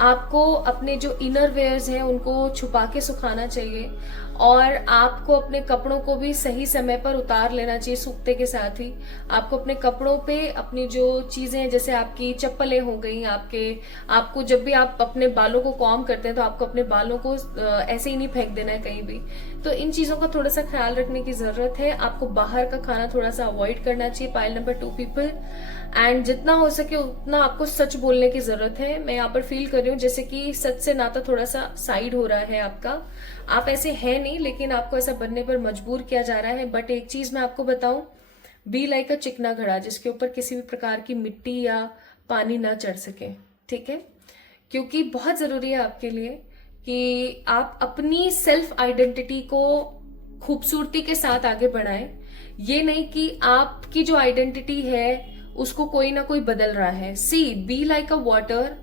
आपको अपने जो इनर वेयर्स हैं उनको छुपा के सुखाना चाहिए, और आपको अपने कपड़ों को भी सही समय पर उतार लेना चाहिए सूखते के साथ ही। आपको अपने कपड़ों पे अपनी जो चीजें, जैसे आपकी चप्पलें हो गई, आपको जब भी आप अपने बालों को कॉम करते हैं तो आपको अपने बालों को ऐसे ही नहीं फेंक देना है कहीं भी। तो इन चीजों का थोड़ा सा ख्याल रखने की जरूरत है। आपको बाहर का खाना थोड़ा सा अवॉइड करना चाहिए, पाइल नंबर 2 पीपल। एंड जितना हो सके उतना आपको सच बोलने की जरूरत है। मैं यहाँ पर फील कर रही हूँ जैसे कि सच से नाता थोड़ा सा साइड हो रहा है आपका। आप ऐसे हैं नहीं, लेकिन आपको ऐसा बनने पर मजबूर किया जा रहा है। बट एक चीज मैं आपको बताऊं, बी लाइक अ चिकना घड़ा, जिसके ऊपर किसी भी प्रकार की मिट्टी या पानी ना चढ़ सके, ठीक है। क्योंकि बहुत जरूरी है आपके लिए कि आप अपनी सेल्फ आइडेंटिटी को खूबसूरती के साथ आगे बढ़ाएं। ये नहीं कि आपकी जो आइडेंटिटी है उसको कोई ना कोई बदल रहा है। सी, बी लाइक अ वाटर,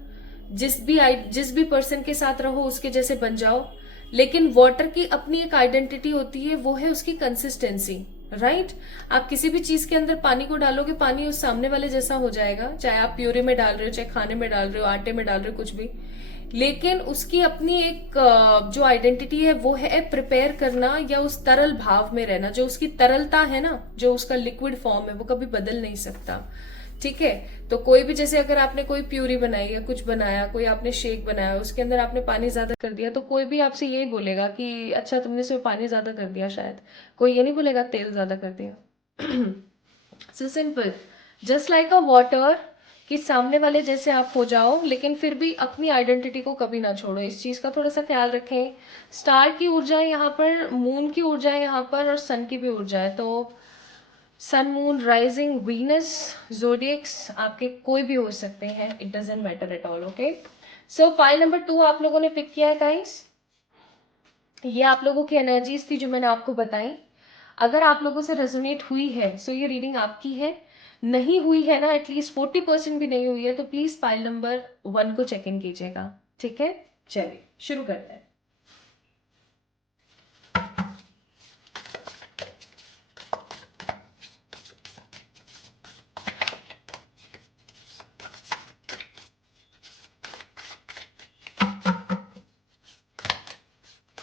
जिस भी पर्सन के साथ रहो उसके जैसे बन जाओ। लेकिन वाटर की अपनी एक आइडेंटिटी होती है, वो है उसकी कंसिस्टेंसी, राइट। आप किसी भी चीज के अंदर पानी को डालोगे, पानी उस सामने वाले जैसा हो जाएगा, चाहे आप प्यूरी में डाल रहे हो, चाहे खाने में डाल रहे हो, आटे में डाल रहे हो, कुछ भी। लेकिन उसकी अपनी एक जो आइडेंटिटी है वो है प्रिपेयर करना, या उस तरल भाव में रहना। जो उसकी तरलता है ना, जो उसका लिक्विड फॉर्म है, वो कभी बदल नहीं सकता, ठीक है। तो कोई भी, जैसे अगर आपने कोई प्यूरी बनाई या कुछ बनाया, कोई आपने शेक बनाया, उसके अंदर आपने पानी ज्यादा कर दिया, तो कोई भी आपसे यही बोलेगा कि अच्छा तुमने इसमें पानी ज्यादा कर दिया शायद। कोई ये नहीं बोलेगा तेल ज्यादा कर दिया। सो सिंपल, जस्ट लाइक अ वाटर, कि सामने वाले जैसे आप हो जाओ, लेकिन फिर भी अपनी आइडेंटिटी को कभी ना छोड़ो। इस चीज़ का थोड़ा सा ख्याल रखें। स्टार की ऊर्जा है यहाँ पर, मून की ऊर्जा है यहाँ पर, और सन की भी ऊर्जा है। तो सन, मून, राइजिंग, वीनस, जोडियक्स आपके कोई भी हो सकते हैं, it doesn't matter at all. Okay, so pile number 2 आप लोगों ने पिक किया है गाइस। ये आप लोगों की एनर्जीज थी जो मैंने आपको बताई। अगर आप लोगों से रेजोनेट हुई है सो ये रीडिंग आपकी है। नहीं हुई है ना, एटलीस्ट 40% भी नहीं हुई है, तो प्लीज पाइल नंबर 1 को चेक इन कीजिएगा। ठीक है, चलिए शुरू करते हैं।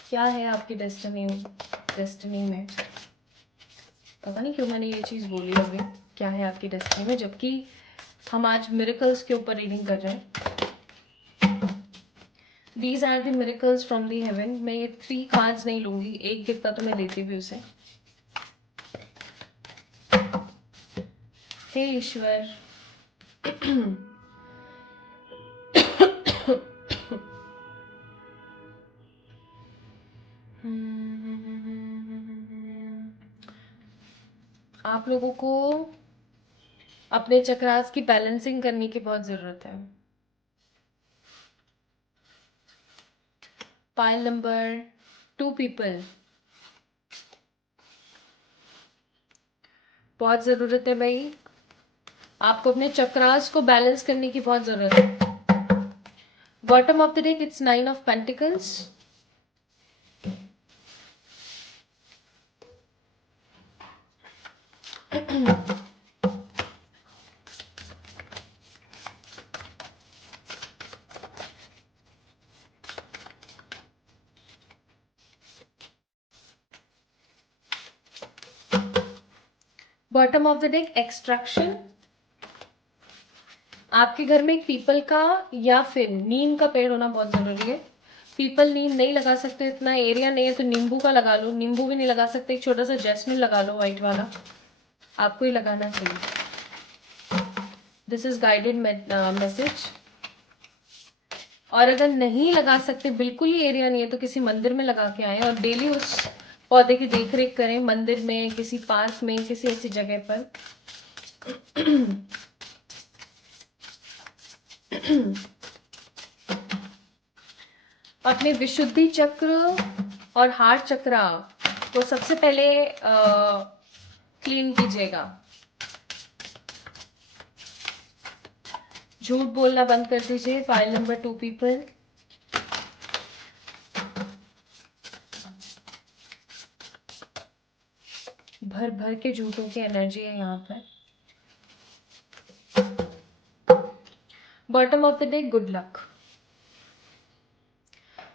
क्या है आपकी डेस्टिनी में? पता नहीं क्यों मैंने ये चीज बोली अभी। क्या है आपकी डेस्टिनी में, जबकि हम आज मिरेकल्स के ऊपर रीडिंग कर रहे हैं। These are the miracles from the heaven. मैं ये 3 कार्ड्स नहीं लूंगी, एक दिखता तो मैं लेती भी उसे। हे ईश्वर, आप लोगों को अपने चक्रास की बैलेंसिंग करने की बहुत ज़रूरत है। पाइल नंबर 2 पीपल, बहुत ज़रूरत है भाई। आपको अपने चक्रास को बैलेंस करने की बहुत ज़रूरत है। Bottom of the deck it's 9 of pentacles. Bottom of the deck extraction. आपके घर में एक पीपल का या फिर नीम का पेड़ होना बहुत जरूरी है। पीपल नीम नहीं लगा सकते, इतना एरिया नहीं है, तो नींबू का लगा लो। नींबू भी नहीं लगा सकते, एक छोटा सा जैस्मिन लगा लो, व्हाइट वाला। आपको ही लगाना चाहिए। This is guided message. और अगर नहीं लगा सकते, बिल्कुल ही एरिया नहीं है, तो किसी मंदिर में लगा के आए और डेली उस पौधे की देख रेख करें, मंदिर में, किसी पार्क में, किसी ऐसी जगह पर। अपने विशुद्धि चक्र और हार्ट चक्रा को सबसे पहले क्लीन कीजिएगा। झूठ बोलना बंद कर दीजिए। फाइल नंबर 2 पीपल, भर भर के झूठों की एनर्जी है यहाँ पर। Bottom of the day, good luck.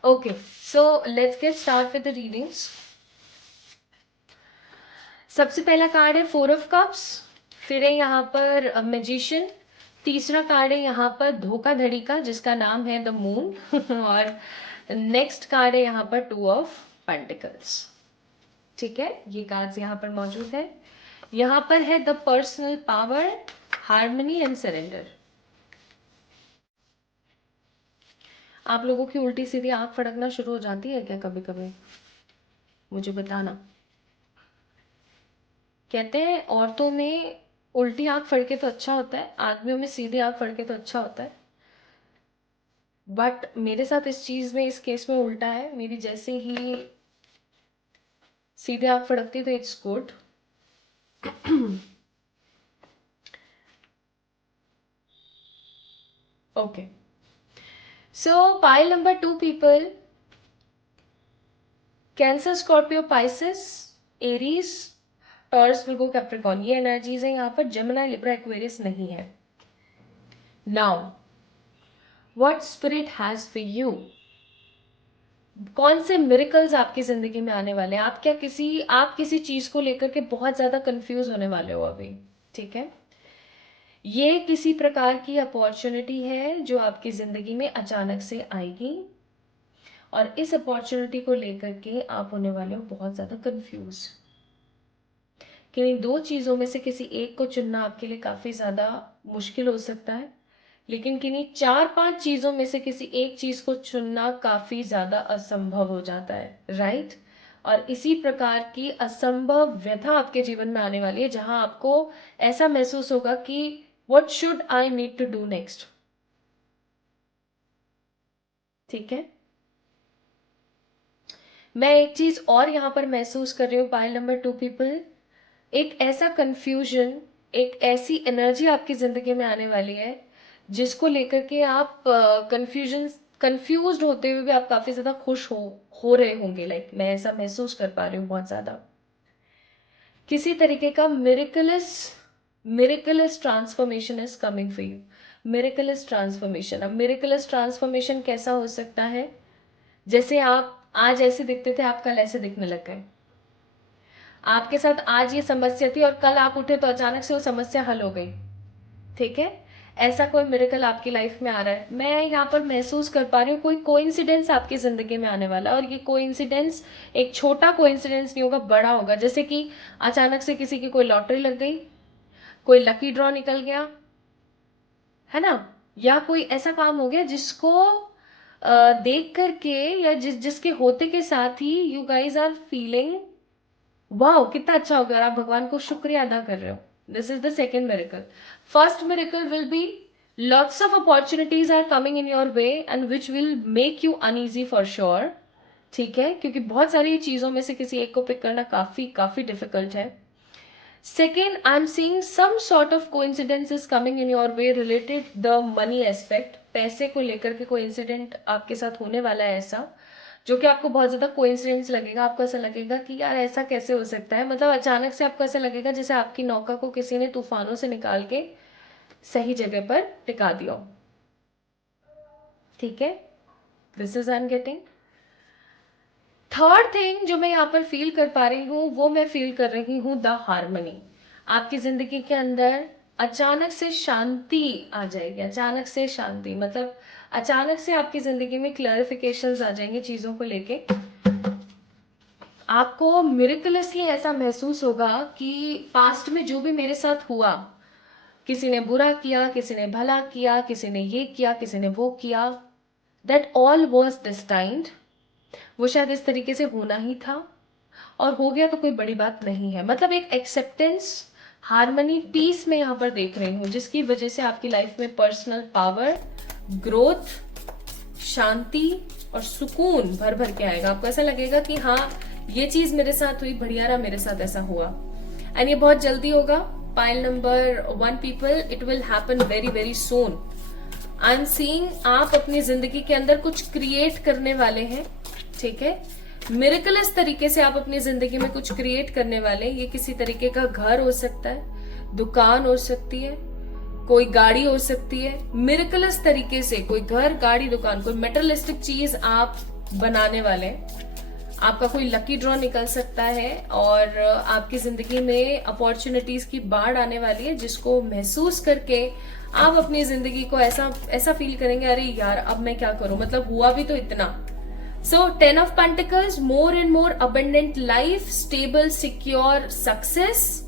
Okay, so let's get start with the readings. सबसे पहला कार्ड है 4 ऑफ कप्स, फिर है यहाँ पर मैजिशियन। तीसरा कार्ड है यहाँ पर धोखाधड़ी का, जिसका नाम है द मून। और नेक्स्ट कार्ड है यहाँ पर 2 ऑफ पेंटिकल्स। ठीक है, ये कार्ड्स यहाँ पर मौजूद है। यहाँ पर है the personal power, harmony and surrender. आप लोगों की उल्टी सीधी आंख फड़कना शुरू हो जाती है क्या कभी कभी? मुझे बताना। कहते हैं औरतों में उल्टी आंख फड़के तो अच्छा होता है, आदमियों में सीधी आंख फड़के तो अच्छा होता है। बट मेरे साथ इस चीज में, इस केस में उल्टा है। मेरी जैसे ही सीधे आंख फड़कती तो it's good. Okay, so pile number 2 people, cancer, Scorpio, Pisces, Aries, taurus, Virgo, Capricorn, ये एनर्जीज है यहाँ पर। जेमिनी, लिब्रा, एक्वेरियस नहीं है। Now what spirit has for you? कौन से मिरेकल्स आपकी जिंदगी में आने वाले हैं? आप किसी चीज को लेकर के बहुत ज्यादा कंफ्यूज होने वाले हो अभी। ठीक है, ये किसी प्रकार की अपॉर्चुनिटी है जो आपकी जिंदगी में अचानक से आएगी, और इस अपॉर्चुनिटी को लेकर के आप होने वाले हो बहुत ज्यादा कंफ्यूज। कि इन 2 चीजों में से किसी एक को चुनना आपके लिए काफी ज्यादा मुश्किल हो सकता है। लेकिन किन्हीं 4-5 चीज़ों में से किसी एक चीज़ को चुनना काफ़ी ज़्यादा असंभव हो जाता है, राइट? और इसी प्रकार की असंभव व्यथा आपके जीवन में आने वाली है, जहाँ आपको ऐसा महसूस होगा कि what should I need to do next? ठीक है? मैं एक चीज़ और यहाँ पर महसूस कर रही हूँ, पाइल नंबर 2 पीपल, एक ऐसा कन्फ्यूजन, एक ऐसी एनर्जी आपकी ज़िंदगी में आने वाली है, जिसको लेकर के आप कंफ्यूज्ड होते हुए भी आप काफ़ी ज़्यादा खुश हो रहे होंगे। लाइक मैं ऐसा महसूस कर पा रही हूँ बहुत ज़्यादा। किसी तरीके का miracles transformation is coming for you. Miracles transformation, अब मिरेकलस ट्रांसफॉर्मेशन कैसा हो सकता है? जैसे आप आज ऐसे दिखते थे, आप कल ऐसे दिखने लग गए। आपके साथ आज ये समस्या थी और कल आप उठे तो अचानक से वो समस्या हल हो गई। ठीक है? ऐसा कोई मिरेकल आपकी लाइफ में आ रहा है। मैं यहाँ पर महसूस कर पा रही हूँ कोई कोइंसिडेंस आपकी ज़िंदगी में आने वाला है, और ये कोइंसिडेंस एक छोटा कोइंसिडेंस नहीं होगा, बड़ा होगा। जैसे कि अचानक से किसी की कोई लॉटरी लग गई, कोई लकी ड्रॉ निकल गया, है ना? या कोई ऐसा काम हो गया जिसको देख करके, या जिसके होते के साथ ही you guys are feeling wow कितना अच्छा हो गया, और आप भगवान को शुक्रिया अदा कर रहे हो। This is the second miracle. First miracle will be lots of opportunities are coming in your way and which will make you uneasy for sure. ठीक है? क्योंकि बहुत सारी चीजों में से किसी एक को पिक करना काफी काफी डिफिकल्ट है। Second, I'm seeing some sort of coincidence is coming in your way related the money aspect. पैसे को लेकर के कोई इंसिडेंट आपके साथ होने वाला है ऐसा, जो कि आपको बहुत ज़्यादा कोइंसिडेंस लगेगा। आपको ऐसा लगेगा कि यार ऐसा कैसे हो सकता है, मतलब अचानक से आपको ऐसा लगेगा जैसे आपकी नौका को किसी ने तूफानों से निकाल के सही जगह पर टिका दिया हो। ठीक है? This is I am getting. Third thing जो मैं यहाँ पर फील कर पा रही हूँ, वो मैं फील कर रही हूँ द हार्मनी। आपकी जिंदगी के अंदर अचानक से शांति आ जाएगी। अचानक से शांति मतलब अचानक से आपकी जिंदगी में क्लैरिफिकेशंस आ जाएंगे चीजों को लेके। आपको मिरेकलसली ऐसा महसूस होगा कि पास्ट में जो भी मेरे साथ हुआ, किसी ने बुरा किया, किसी ने भला किया, किसी ने ये किया, किसी ने वो किया, दैट ऑल वॉज डिस्टाइंड। वो शायद इस तरीके से होना ही था, और हो गया तो कोई बड़ी बात नहीं है। मतलब एक एक्सेप्टेंस, हार्मनी, पीस में यहाँ पर देख रही हूँ, जिसकी वजह से आपकी लाइफ में पर्सनल पावर, ग्रोथ, शांति और सुकून भर भर के आएगा। आपको ऐसा लगेगा कि हाँ ये चीज मेरे साथ हुई, बढ़िया रहा मेरे साथ ऐसा हुआ, एंड ये बहुत जल्दी होगा। Pile number 1 people, it will happen very very soon. I am seeing आप अपनी जिंदगी के अंदर कुछ क्रिएट करने वाले हैं। ठीक है? मिरेकलस तरीके से आप अपनी जिंदगी में कुछ क्रिएट करने वाले। ये किसी तरीके का घर हो सकता है, दुकान हो सकती है, कोई गाड़ी हो सकती है। मिरेकलस तरीके से कोई घर, गाड़ी, दुकान, कोई मेटेरियलिस्टिक चीज आप बनाने वाले। आपका कोई लकी ड्रॉ निकल सकता है और आपकी जिंदगी में अपॉर्चुनिटीज की बाढ़ आने वाली है, जिसको महसूस करके आप अपनी जिंदगी को ऐसा ऐसा फील करेंगे, अरे यार अब मैं क्या करूं, मतलब हुआ भी तो इतना। So 10 of Pentacles, more and more abundant life, stable, secure, success,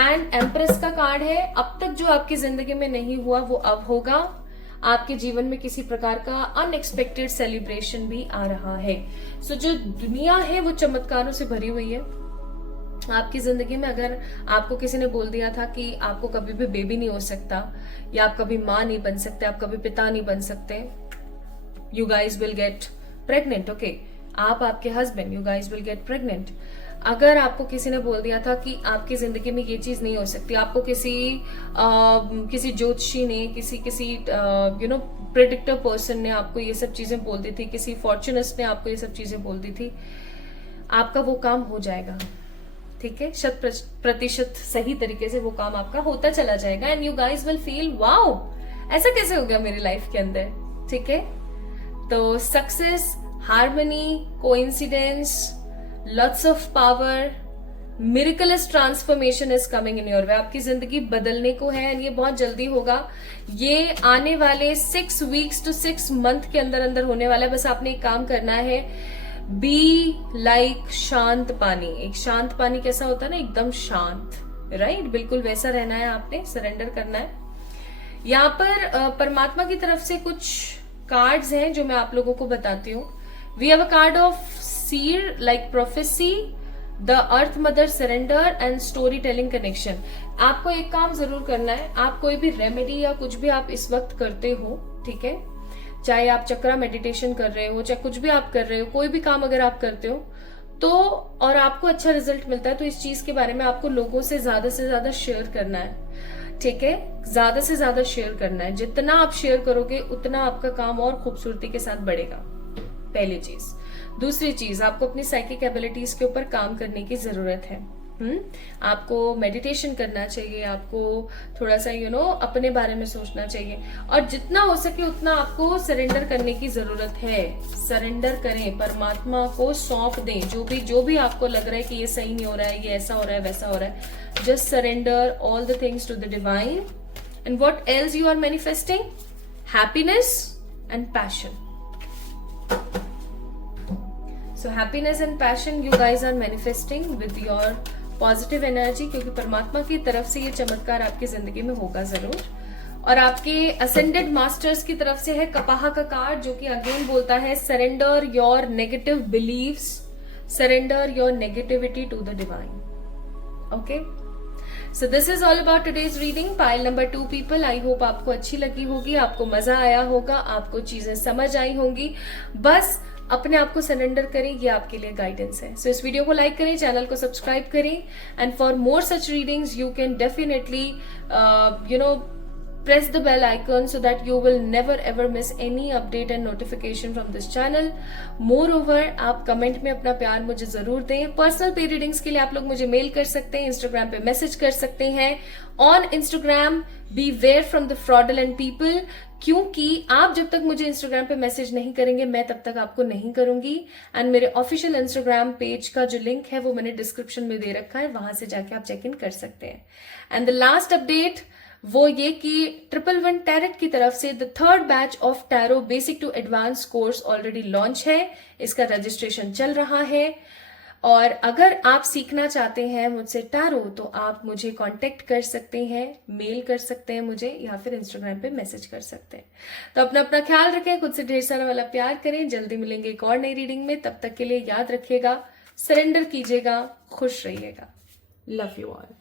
and Empress का कार्ड है। अब तक जो आपकी जिंदगी में नहीं हुआ वो अब होगा। आपके जीवन में किसी प्रकार का अनएक्सपेक्टेड सेलिब्रेशन भी आ रहा है। So जो दुनिया है वो चमत्कारों से भरी हुई है। आपकी जिंदगी में अगर आपको किसी ने बोल दिया था कि आपको कभी भी बेबी नहीं हो सकता, या आप कभी माँ नहीं बन सकते, आप कभी पिता नहीं बन सकते, you guys will get pregnant. Okay, आप, आपके husband, you guys will get pregnant. अगर आपको किसी ने बोल दिया था कि आपकी जिंदगी में ये चीज नहीं हो सकती, आपको किसी ज्योतिषी ने, किसी प्रेडिक्टर पर्सन ने आपको ये सब चीजें बोल दी थी, किसी फॉर्चुनिस्ट ने आपको ये सब चीजें बोल दी थी, आपका वो काम हो जाएगा। ठीक है? 100% सही तरीके से वो काम आपका होता चला जाएगा, and you guys will feel wow ऐसा कैसे हो गया मेरी लाइफ के अंदर। ठीक है? तो success, harmony, coincidence, lots of power, miracles transformation is coming in your वे। आपकी जिंदगी बदलने को है, एंड ये बहुत जल्दी होगा। ये आने वाले 6 वीक्स टू 6 मंथ के अंदर अंदर होने वाला है। बस आपने एक काम करना है, बी लाइक शांत पानी। एक शांत पानी कैसा होता है ना, एकदम शांत, राइट? बिल्कुल वैसा रहना है, आपने सरेंडर करना है। यहाँ पर परमात्मा की तरफ से कुछ कार्ड्स हैं जो मैं आप लोगों को बताती हूँ. We have a card of seer like prophecy, the earth mother surrender and story telling connection. आपको एक काम जरूर करना है. आप कोई भी रेमेडी या कुछ भी आप इस वक्त करते हो, ठीक है, चाहे आप चक्रा मेडिटेशन कर रहे हो, चाहे कुछ भी आप कर रहे हो, कोई भी काम अगर आप करते हो तो और आपको अच्छा रिजल्ट मिलता है, तो इस चीज के बारे में आपको लोगों से ज्यादा शेयर करना है. ठीक है, ज्यादा से ज्यादा शेयर करना है. जितना आप शेयर करोगे उतना आपका काम और खूबसूरती के साथ बढ़ेगा. पहली चीज. दूसरी चीज, आपको अपनी साइकिक एबिलिटीज के ऊपर काम करने की जरूरत है. आपको मेडिटेशन करना चाहिए, आपको थोड़ा सा अपने बारे में सोचना चाहिए, और जितना हो सके उतना आपको सरेंडर करने की जरूरत है. सरेंडर करें, परमात्मा को सौंप दें. जो भी आपको लग रहा है कि ये सही नहीं हो रहा है, ये ऐसा हो रहा है, वैसा हो रहा है, just surrender all the things to the divine. And what else you are manifesting? Happiness and passion. So happiness and passion you guys are manifesting with your positive energy, क्योंकि परमात्मा की तरफ से ये चमत्कार आपकी जिंदगी में होगा जरूर. और आपके असेंडेड मास्टर्स की तरफ से है कपाहा का कार्ड, जो कि अगेन बोलता है surrender your negative beliefs, surrender your negativity to the divine. Okay, so this is all about today's reading. Pile number 2 people, I hope आपको अच्छी लगी होगी, आपको मजा आया होगा, आपको चीजें समझ आई होंगी. बस अपने आप को सरेंडर करें, ये आपके लिए गाइडेंस है. सो इस वीडियो को लाइक करें, चैनल को सब्सक्राइब करें, and for more such readings you can definitely press the bell icon so that you will never ever miss any update and notification from this channel. Moreover, आप कमेंट में अपना प्यार मुझे जरूर दें. पर्सनल पे रीडिंग्स के लिए आप लोग मुझे मेल कर सकते हैं, इंस्टाग्राम पे मैसेज कर सकते हैं. On Instagram beware from the fraudulent people, क्योंकि आप जब तक मुझे इंस्टाग्राम पे मैसेज नहीं करेंगे मैं तब तक आपको नहीं करूंगी. एंड मेरे ऑफिशियल इंस्टाग्राम पेज का जो लिंक है वो मैंने डिस्क्रिप्शन में दे रखा है, वहां से जाके आप चेक इन कर सकते हैं. एंड द लास्ट अपडेट वो ये कि 111 टैरेट की तरफ से the 3rd batch of tarot basic to advance course already launch है. इसका रजिस्ट्रेशन चल रहा है, और अगर आप सीखना चाहते हैं मुझसे टैरो तो आप मुझे कांटेक्ट कर सकते हैं, मेल कर सकते हैं मुझे, या फिर इंस्टाग्राम पे मैसेज कर सकते हैं. तो अपना ख्याल रखें, खुद से ढेर सारा वाला प्यार करें. जल्दी मिलेंगे एक और नई रीडिंग में. तब तक के लिए याद रखिएगा, सरेंडर कीजिएगा, खुश रहिएगा. Love you all.